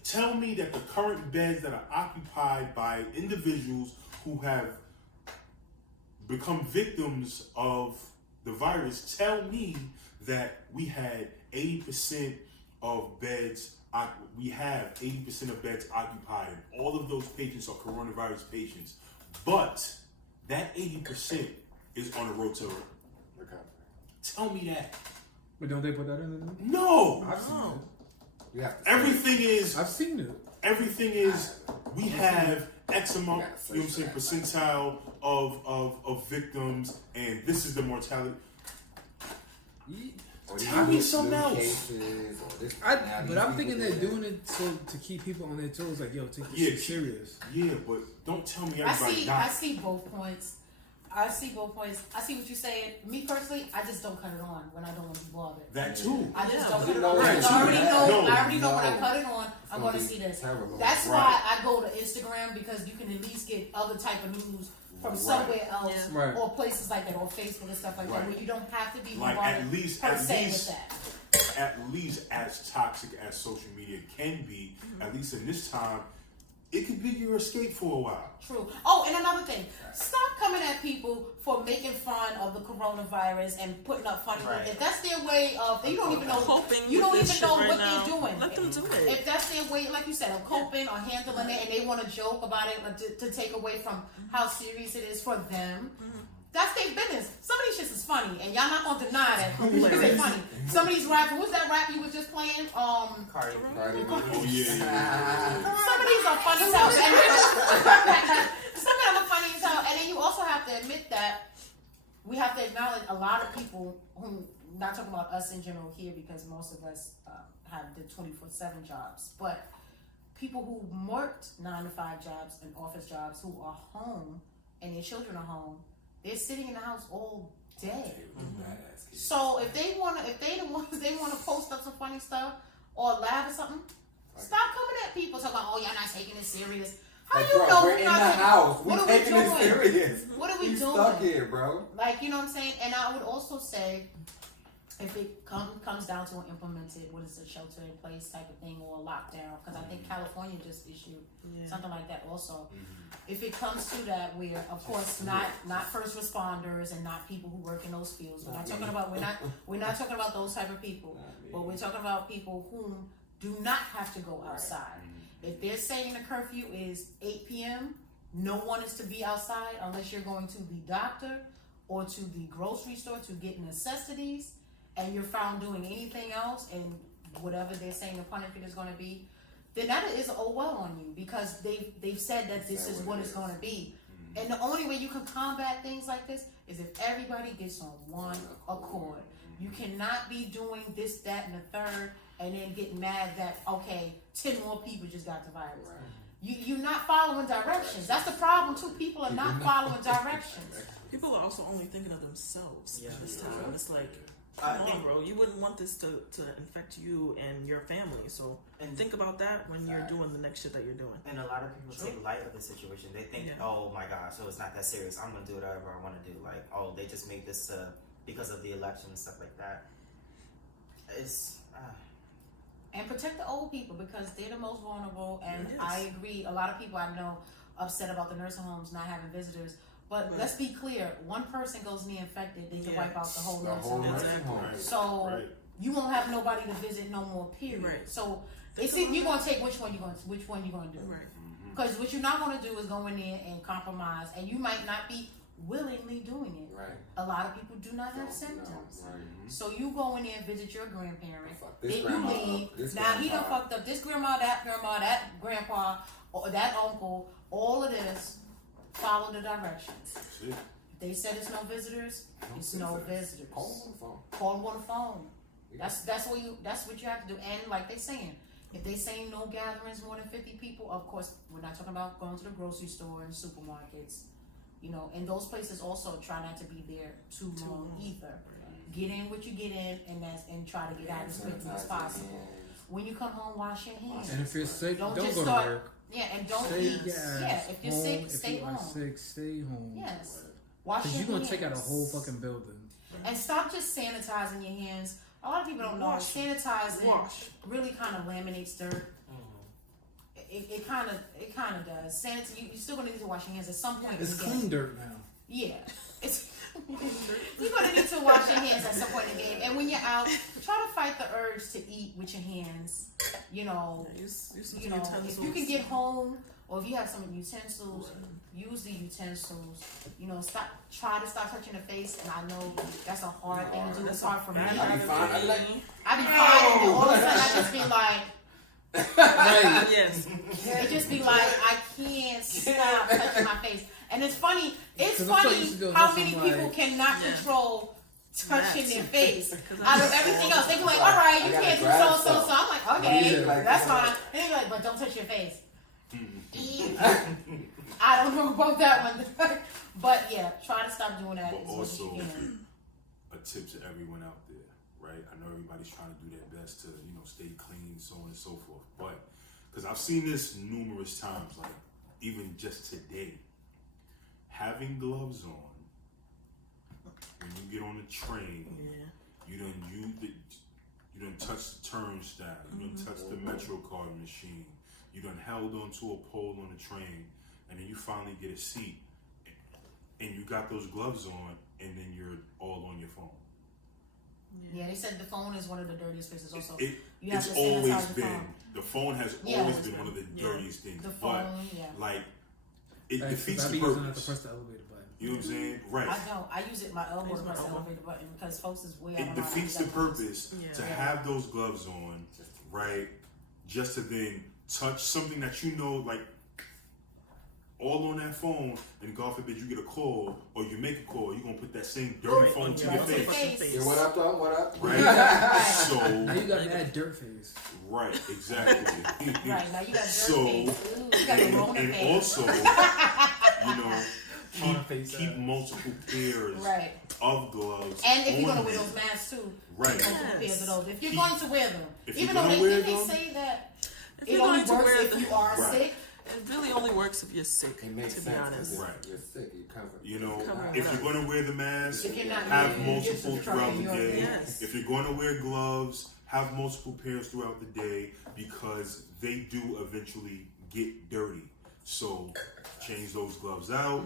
tell me that the current beds that are occupied by individuals who have become victims of the virus. Tell me that we had 80% of beds. We have 80% of beds occupied, and all of those patients are coronavirus patients. But that 80% is on the road to Recovery. Tell me that. But don't they put that in the news? No. I've seen No. it. You have to Everything is I've seen it. everything is we have X amount, Yeah, you know what I'm saying, percentile of victims, and this is the mortality. Tell me something else. But I'm thinking they're doing it to keep people on their toes. Like, yo, take this shit serious. Yeah, but don't tell me I everybody see died. both points. I see what you're saying. Me personally, I just don't cut it on when I don't want to be bothered. That too. I just Yeah. don't cut it No, on. right. Because I already know. No. I already know when I No. cut it on, I'm going to see this. That's why I go to Instagram, because you can at least get other type of news from Right. somewhere else, Yeah. Right. or places like that, or Facebook and stuff like that, Right. where you don't have to be Like, bombarded at least- per at se least- with that. At least as toxic as social media can be, at least in this time, it could be your escape for a while. True. Oh, and another thing, stop coming at people for making fun of the coronavirus and putting up funny Right. things. If that's their way of, you don't even know. Coping You with don't this even shit know right what now. they're doing. Let them do it. If that's their way, like you said, of coping or handling it, and they want to joke about it, or to take away from how serious it is for them, that's their business. Some of these shits is funny, and y'all not gonna deny that because they're funny. Some of these rap, what's that rap you was just playing? Cardi. Oh yeah. Some of these are funny as hell. And some of them are funny as hell. And then you also have to admit that we have to acknowledge a lot of people who, not talking about us in general here, because most of us have the 24/7 jobs, but people who worked 9-to-5 jobs and office jobs, who are home and their children are home, they're sitting in the house all day. So if they wanna post up some funny stuff or laugh or something, stop coming at people talking about, oh, y'all not taking it serious. How Like, you bro, know we're we're in not the taking- house. What We're are we taking it doing? serious. What are we doing? Stuck here, bro. Like, you know what I'm saying? And I would also say, if it comes down to an implemented, what is it, shelter in place type of thing, or a lockdown, because I think California just issued something like that also. If it comes to that, where of course not first responders and not people who work in those fields. We're not talking about we're not talking about those type of people, but we're talking about people who do not have to go outside. If they're saying the curfew is 8 p.m., no one is to be outside unless you're going to the doctor or to the grocery store to get necessities, and you're found doing anything else, and whatever they're saying the punishment is going to be, then that is oh well on you, because they've said that this is what it's going to be. And the only way you can combat things like this is if everybody gets on one accord. You cannot be doing this, that, and the third, and then get mad that, okay, 10 more people just got the virus. You're not following directions. That's the problem too. People are not following directions. People are also only thinking of themselves Yeah. at this time. It's like, I come on, think- bro. You wouldn't want this to infect you and your family. So And think about that when you're doing the next shit that you're doing. And a lot of people take light of the situation. They think, Yeah. oh my gosh, so it's not that serious. I'm gonna do whatever I want to do. Like, oh, they just made this because of the election and stuff like that. It's And protect the old people, because they're the most vulnerable. And Yes. I agree. A lot of people I know upset about the nursing homes not having visitors. But Right. let's be clear: one person goes in infected, they can Yeah. wipe out the whole The nursing whole home. nursing home. Right. So Right. you won't have nobody to visit no more. Period. Right. So it's you're gonna take which one you're gonna do. Right. Because what you're not gonna do is go in there and compromise, and you might not be willingly doing it. Right. A lot of people do not have symptoms. Right. So you go in there and visit your grandparent. Fuck this Then you grandma leave. up, this Now he done grandpa. fucked up this grandma, that grandpa, or that uncle. All of this. Follow the directions. Shit. If they said it's no visitors, it's no visitors. Call them on the phone. Call them on the phone. Yeah. That's what you have to do. And like they saying, if they saying no gatherings more than 50 people, of course we're not talking about going to the grocery store and supermarkets. You know, and those places also try not to be there too long either. Get in what you get in, and try to get out as quickly as possible. When you come home, wash your hands. And if you're sick, don't just go start- to work. Yeah, and don't Stay eat. your ass Yeah, if you're home. sick, If stay you are home. sick, stay home. Yes. Wash Because your you're gonna hands. take out a whole fucking building. And stop just sanitizing your hands. A lot of people don't know Wash. sanitizing Wash. really kind of laminates dirt. It kind of does. You're still gonna need to wash your hands at some point. It's in the game. clean dirt now. Yeah, it's you're gonna need to wash your hands at some point in the game. And when you're out, try to fight the urge to eat with your hands. You know, Yeah, use some you know, utensils. if you can get home, or if you have some utensils, use the utensils. You know, try to stop touching the face. And I know that's a hard thing to do. It's hard for me. I'd I be rather fine. be- I be fine, and all of a sudden I just be like, Right. Yes. They just be like, I can't stop touching my face. And it's funny. It's 'Cause that's what I funny used to do. how That's many some, people like- cannot Yeah. control touching Yes. their face 'Cause out I- of everything else. They be like, I all right, you gotta can't do grab so. stuff. I'm like, okay, Yeah, like, that's yeah. fine. And they be like, but don't touch your face. I don't know about that one. But yeah, try to stop doing that But as much as also, you can. a tip to everyone out there, right? I know everybody's trying to do their best to, stay clean, so on and so forth. But because I've seen this numerous times, like even just today, having gloves on when you get on the train, Yeah. you done touch the turnstile, you done touch the Metro card machine, you done held onto a pole on the train, and then you finally get a seat, and you got those gloves on, and then you're all on your phone. Yeah, they said the phone is one of the dirtiest places. Also, It, you have it's to always sanitize the been phone. the phone has Yeah. always been one of the Yeah. dirtiest things. The But phone, yeah. like it Right, 'cause defeats I the be using that to purpose. press the elevator button. You know what I'm saying? Right. I don't. I use it my elbow to Use my press the elbow. elevator button because folks is way out It of line. defeats the purpose Yeah. to Yeah. have those gloves on, right? Just to then touch something that like all on that phone, and God forbid you get a call or you make a call, you're gonna put that same dirty Right, phone to yeah, your right to your face. face. Yeah, what up, though? What up? Right? Right. So Now you got mad dirt face. Right right, exactly. now you got dirt So, face. Ooh, you got the Rona and face. also, Rona face, keep multiple pairs Right. of gloves. And if you're on gonna wear you. those masks too, Right. multiple Yes. pairs of those. If you're Keep- going to wear them, if even you're though gonna wear they them- say that If it you're only going to works wear if the, you are Right. sick. it really only works if you're sick. It makes to be sense. honest. 'Cause Right. You're sick. You cover. Covering If it you're up. going to wear the mask, If you're not have wearing it, just multiple a truck throughout in the your day. Yes. If you're going to wear gloves, have multiple pairs throughout the day because they do eventually get dirty. So change those gloves out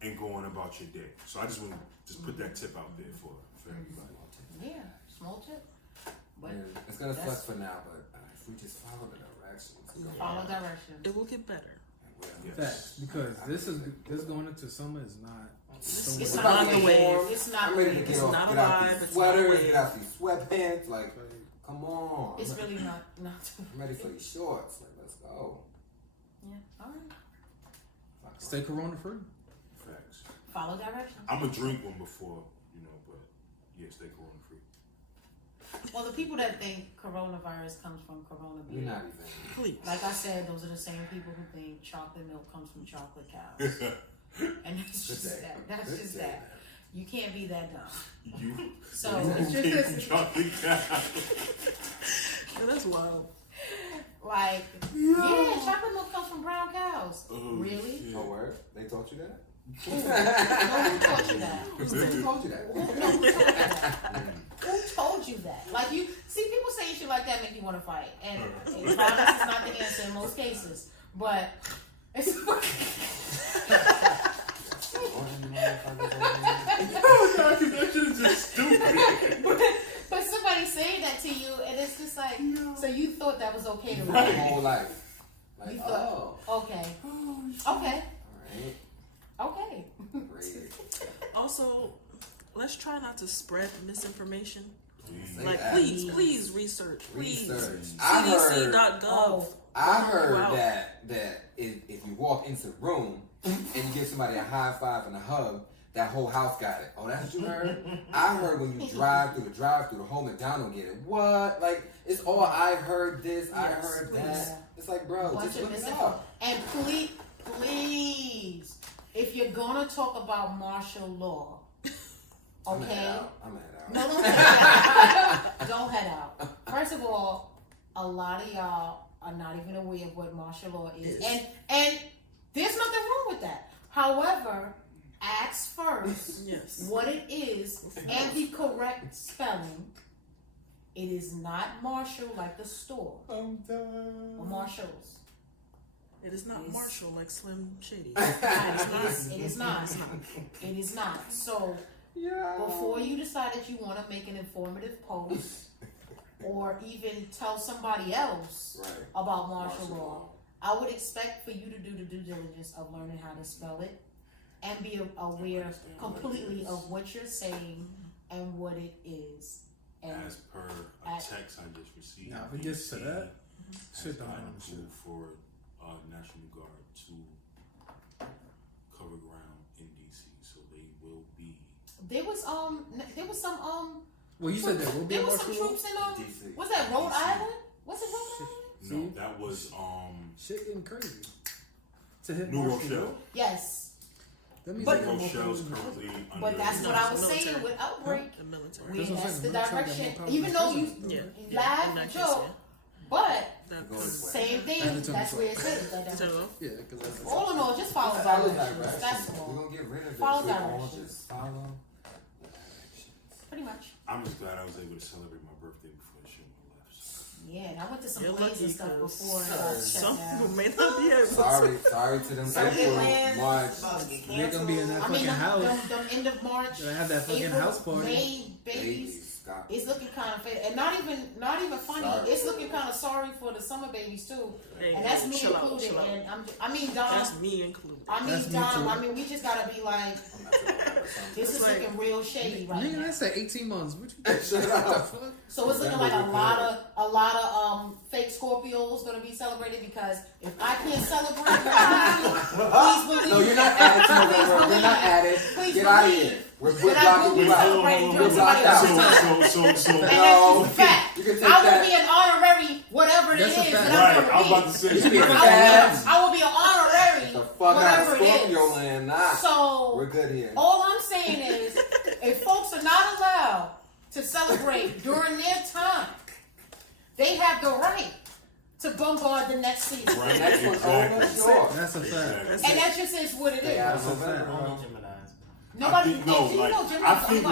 and go on about your day. So I just want to just put that tip out there for everybody. Yeah, small tip. But And it's gonna that's- suck for now, but if we just follow the directions, follow directions. It will get better. Yes. Facts, because this going into summer is not. So It's Not not the the wave. wave. It's not I'm ready to the get wave. off, not get out alive, these it's sweaters, not a get out these sweatpants. Like, come on. It's really not. I'm ready for these shorts. Like, let's go. Yeah. All right. Stay corona free. Facts. Follow directions. I'm going to drink one before, but yeah, stay corona free. Well, the people that think coronavirus comes from Corona We're beer, not even. Please. like I said, those are the same people who think chocolate milk comes from chocolate cows, and that's Good just day. that. That's Good just day, that. You can't be that dumb. You So you it's came just chocolate cow. Yeah, that's wild. like, yeah, chocolate milk comes from brown cows. Oh, Really? shit. Oh, word? They taught you that? No, who told you that? Who told you that? Who told you that? Who told you that? Like, you see, people saying shit like that make you want to fight, and violence is not the answer in most cases. But it's That shit is just stupid. but somebody saying that to you, and it's just like, so you thought that was okay to My read? whole life. Like, You thought- oh. Okay, okay, Alright. okay. Great. Also, let's try not to spread misinformation. Say Like, that. please research. Please. Research. I heard, CDC.gov. Oh, I heard Wow. that if you walk into the room and you give somebody a high five and a hug, that whole house got it. Oh, that's what you heard? I heard when you drive through the whole McDonald's get it. What? Like, it's all I heard this, I Yes, heard please. that. It's like, bro, bunch just of look it misinformation. up. And please, if you're gonna talk about martial law, I'm gonna okay? head out. I'm gonna head out. No, don't head out. Don't head out. First of all, a lot of y'all are not even aware of what martial law is, and there's nothing wrong with that. However, ask first Yes. what it is and the correct spelling. It is not Marshall like the store I'm done. or Marshalls. It is not Yes. Marshall like Slim Shady. It is not. It's not. It is not. So Yeah. before you decide that you want to make an informative post or even tell somebody else Right. about martial Martial law, I would expect for you to do the due diligence of learning how to spell it and be aware completely of what you're saying and what it is. And As per a As- text I just received. Now, if it gets to that, Sit down gotten on the shit. approved for National Guard to cover ground in DC, so they will be. There was some Well, you said that will be there a was march some for troops in DC. was that Rhode DC. Island? Was it Rhode Island? No, See? that was Shit getting crazy. To hit New march for Rochelle. real? Yes. That means But- they got more Rochelle's power than- currently under. But that's No, what I it's was the saying military. with Outbreak. The military. We, That's what I'm that's saying, the the military got direction. more power Even than though the you president. Yeah. laugh In and that case, joke, yeah. but That Go goes- this way. same thing. And it's on That's the where it says. That Yeah, because that's all in all, just follow Follow directions. directions. That's We're all. gonna get rid of it. Follow We all directions. just follow the directions. Pretty much. I'm just glad I was able to celebrate my birthday before the show left. So. Yeah, and I went to some You're plays and lucky stuff 'cause before it got Some shut people down. may not be able to. Sorry to them Some April, plans- March. They're gonna be in that I mean, fucking house. them end of March, They have that fucking April, house party. May babies. Stop. It's looking kind of fair, and not even funny. Sorry. It's looking kind of sorry for the summer babies too, Hey, and that's me chill out, included. chill out. And I mean, Dom. That's me included. That's me Dom. too. I mean, we just gotta be like, I'm not gonna lie or something. this is like- looking real shady right Nigga, now. that's at 18 months. What you Shut what the up. fuck? So it's looking like a lot of fake Scorpios gonna be celebrated because if I can't celebrate, please believe. No, you're not added to Please November. We're believe not it. added. Please Get out of believe here. it. We're But I will blocking be you out. celebrating We're during somebody blocked else's out. time. So And No. that's just a fact. You can take I will that. be an honorary whatever it That's a is fact. that right, I'm I'm gonna about be. to say. You can be a I fast. will be an honorary The fuck out of whatever it Scorpio is. land. Nah. So We're good here. all I'm saying is, if folks are not allowed to celebrate during their time, they have the right to bombard the next season. Right, Next one over, exactly. sure. That's a fact. Exactly. And that just is what it They out is. of November, Only bro. Geminis. Nobody, I think, no, and you like, know, Jimmy, I think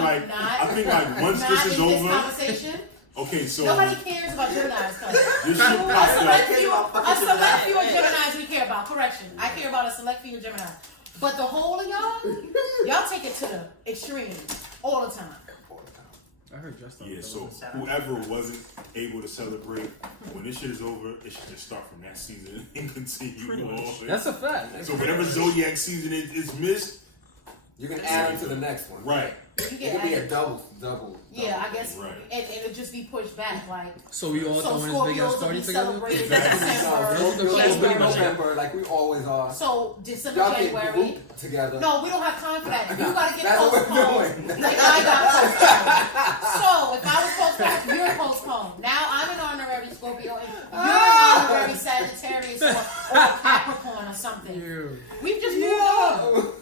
like once not this is in this over, conversation, okay, so nobody cares about Gemini's. this shit A popped select up. few of Geminis we care about. Correction, I care about a select few of Gemini. But the whole of y'all take it to the extreme all the time. I heard Justin. Yeah, so whoever wasn't able to celebrate, when this shit is over, it should just start from that season and continue Pretty much. on. That's a fact. So whatever Zodiac season is missed, You can add them to the next one. right. You It get could be a added. double. Yeah, I guess, Right. and it'll just be pushed back. Like, So we all so throwing this big ass Scorpios will party be together? celebrated in Exactly. December, Those are the Let's January. be November like we always are. So December, Y'all get January. grouped together. No, we don't have time for that. You gotta get That's what we're postponed. doing. Like I got postponed. So if I was postponed, you're postponed. Now I'm an honorary Scorpio and you're an honorary Sagittarius or Capricorn or something. Yeah. We've just moved on.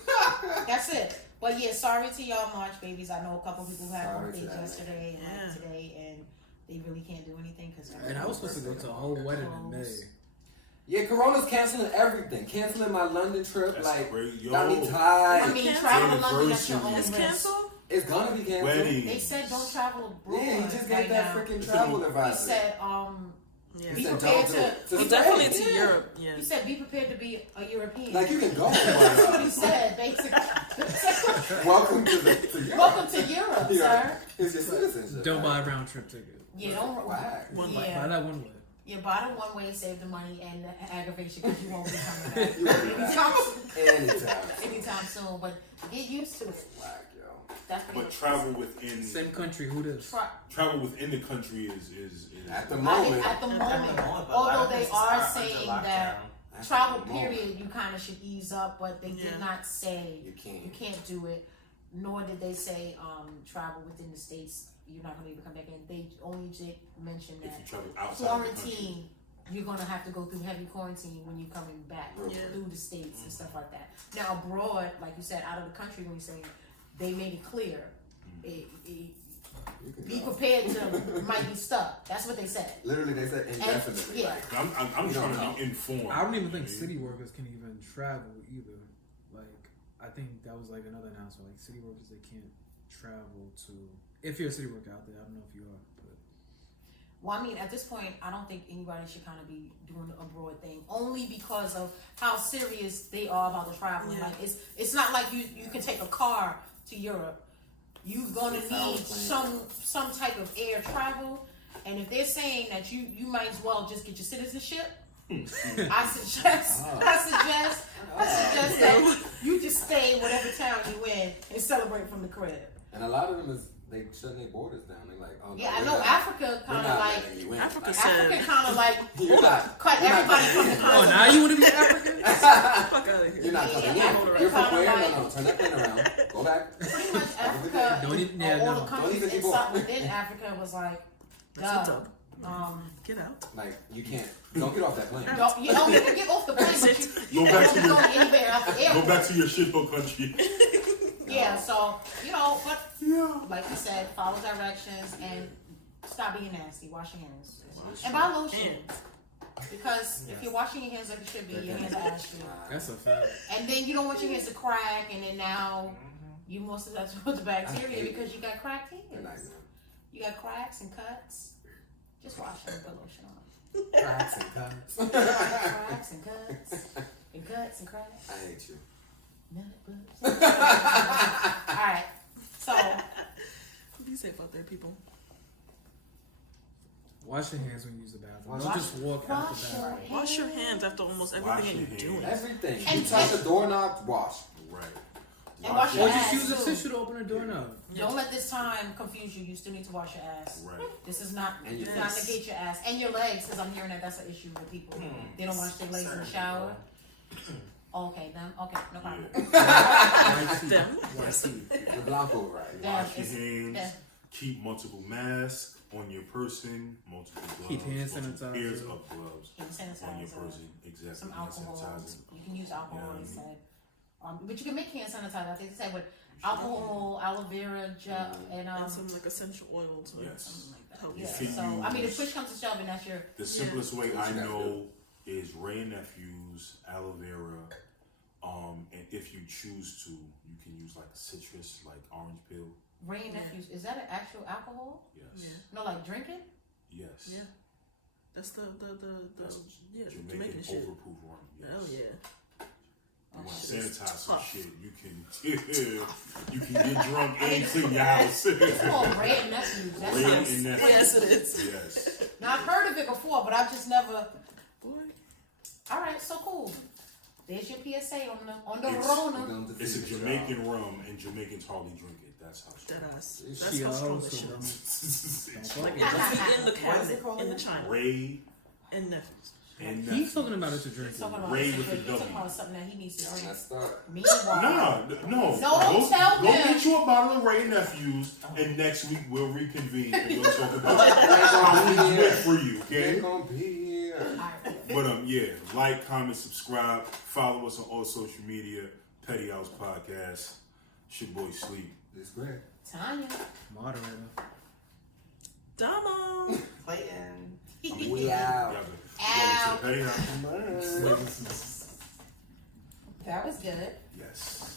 That's it. But yeah, sorry to y'all March babies. I know a couple people had Sorry birthdays to that. yesterday and Yeah. today, and they really can't do anything because. And I was supposed to go to a whole wedding in May. Yeah, Corona's canceling everything. Canceling my London trip. That's like, crazy. got me Yo. tired. I mean, Cancel travel to London at anniversary. your own It's risk. canceled? It's gonna be canceled. Wedding. They said don't travel abroad. Yeah, he just right got that now. freaking travel He advisory. said, Yeah. Be said prepared don't do it. to- He stay. definitely to Yeah. Europe. Yeah. he said, be prepared to be a European. Like you can go. That's what he said, basically. Welcome to Europe. Welcome to Europe, Yeah. sir. It's your citizenship. Don't buy a round trip ticket. Yeah, don't. Whack. One Buy Yeah, that one way. yeah. Buy the one way, save the money and the aggravation because you won't be coming back You won't be back. anytime, Anytime. anytime soon. But get used to it. Whack, yo. That's what But it- travel within Same country, who this? travel within the country is At the At moment. the moment, But a lot although of they places are under saying lockdown. that At travel the moment. period you kind of should ease up, but they did Yeah. not say You can't. you can't do it. Nor did they say travel within the states you're not going to be able to come back in. They only did mention if you that travel outside the country. quarantine. You're gonna have to go through heavy quarantine when you're coming back Yeah. through the states and stuff like that. Now abroad, like you said, out of the country, when you're saying they made it clear, You can be go. prepared to might be stuck. That's what they said. Literally, they said indefinitely. yeah. Like, I'm You trying don't know. to be informed. I don't even think man. city workers can even travel either. Like, I think that was like another announcement. Like, city workers, they can't travel to. If you're a city worker out there, I don't know if you are. But Well, I mean, at this point, I don't think anybody should kind of be doing the abroad thing, only because of how serious they are about the traveling. Yeah. Like, it's not like you can take a car to Europe. You're gonna 6 hour need plane. some type of air travel, and if they're saying that you might as well just get your citizenship, I suggest that you just stay in whatever town you in and celebrate from the crib. and a lot of them is they shutting their borders down. They like, oh no, Yeah, I we're know not- Africa we're kind of not like letting you in. Africa Like, said- Africa kind of like You're not- cut you're not everybody from the coming in. Oh, continent. now you want to be African? Fuck out of here. You're not Yeah, coming yeah, in. Africa You're from kinda where? like- No, turn that plane around. Go back. Pretty much Africa, Don't even- or yeah, all no. the Don't countries even keep inside on. within Africa was like, That's duh. what's up. Get out. Like you can't. Don't get off that plane. You know, you can get off the plane, but you Go back can't to go your- anywhere out the Go airport. back to your shithole country. Yeah, so, you know, but Yeah. like you said, follow directions and stop being nasty. Wash your hands. And buy lotion. Hands. Because if you're washing your hands like you should be, your hands are ashy. That's a fact. And then you don't want your hands to crack, and then now you most of that's with the bacteria because you got cracked They're not hands. even- You got cracks and cuts. Just wash them and put lotion on. Cracks and cuts. Cracks and cuts. And cuts and cracks. I hate you. Alright. So Be safe out there, people. Wash your hands when you use the bathroom. Wash- Don't just walk out the wash bathroom. your hands. Wash your hands after almost Wash everything your that you're doing. Everything. And You touch the doorknob, wash. Right. And wash Or your just ass, use a too. tissue to open the doorknob. Don't let this time confuse you. You still need to wash your ass. Right. This is not And your does not legs. negate your ass and your legs, because I'm hearing that that's an issue with people. They don't wash their legs in the shower. Okay, them. Okay, no problem. White teeth. Them. White teeth. The Blanco, right? Yeah, Wash your it's- hands. yeah. Keep multiple masks on your person. Multiple gloves. Keep hand multiple sanitizer. pairs of gloves Hand on your sanitizer. person. Exactly. Some hand alcohol. sanitizer. You can use alcohol. Yeah. They said, but you can make hand sanitizer. I think they said with alcohol, aloe vera gel, and And some like essential oil to Yes. something like that. help. Yeah. You can So I mean, if use- push comes to shove, and that's your The simplest way What I you gotta know is Ray and Nephew's aloe vera. And if you choose to, you can use like citrus, like orange peel. rain nephews. Is that an actual alcohol? Yes. Yeah. No, like drinking. Yes. Yeah. That's the That's yeah, Jamaican Jamaican shit. overproof rum. Yes. Hell yeah. You want to shit is sanitize some tough. shit, you can you can get drunk and clean your house. It's called Ray and Nephews. That Ray sounds and Nephews. Yes, it is. Yes. Now I've heard of it before, but I've just never. Boy. All right, so cool. There's your PSA on the It's- Rona. It's a Jamaican rum, and Jamaicans hardly drink it. That's how strong. Dead ass. She That's how strong also this shit don't- is. It's Like strong. it just be in the What is it cabinet called in the again? China Ray and nephews. and He's Nephews. talking about it to drink. He's talking it. about, Ray something, with a he's talking W. about something that he needs to drink. Let's start. Meanwhile, Nah, no. don't tell Go him. get you a bottle of Ray and Nephews, and next week we'll reconvene and we'll talk about how we went for you, They're okay? gonna be here. all right. But yeah, like, comment, subscribe, follow us on all social media. Petty House Podcast. It's your boy Sleep. It's great. Tanya. Moderator. Damo. Clayton. We out. Y'all Out. go to Petty House. That was good. Yes.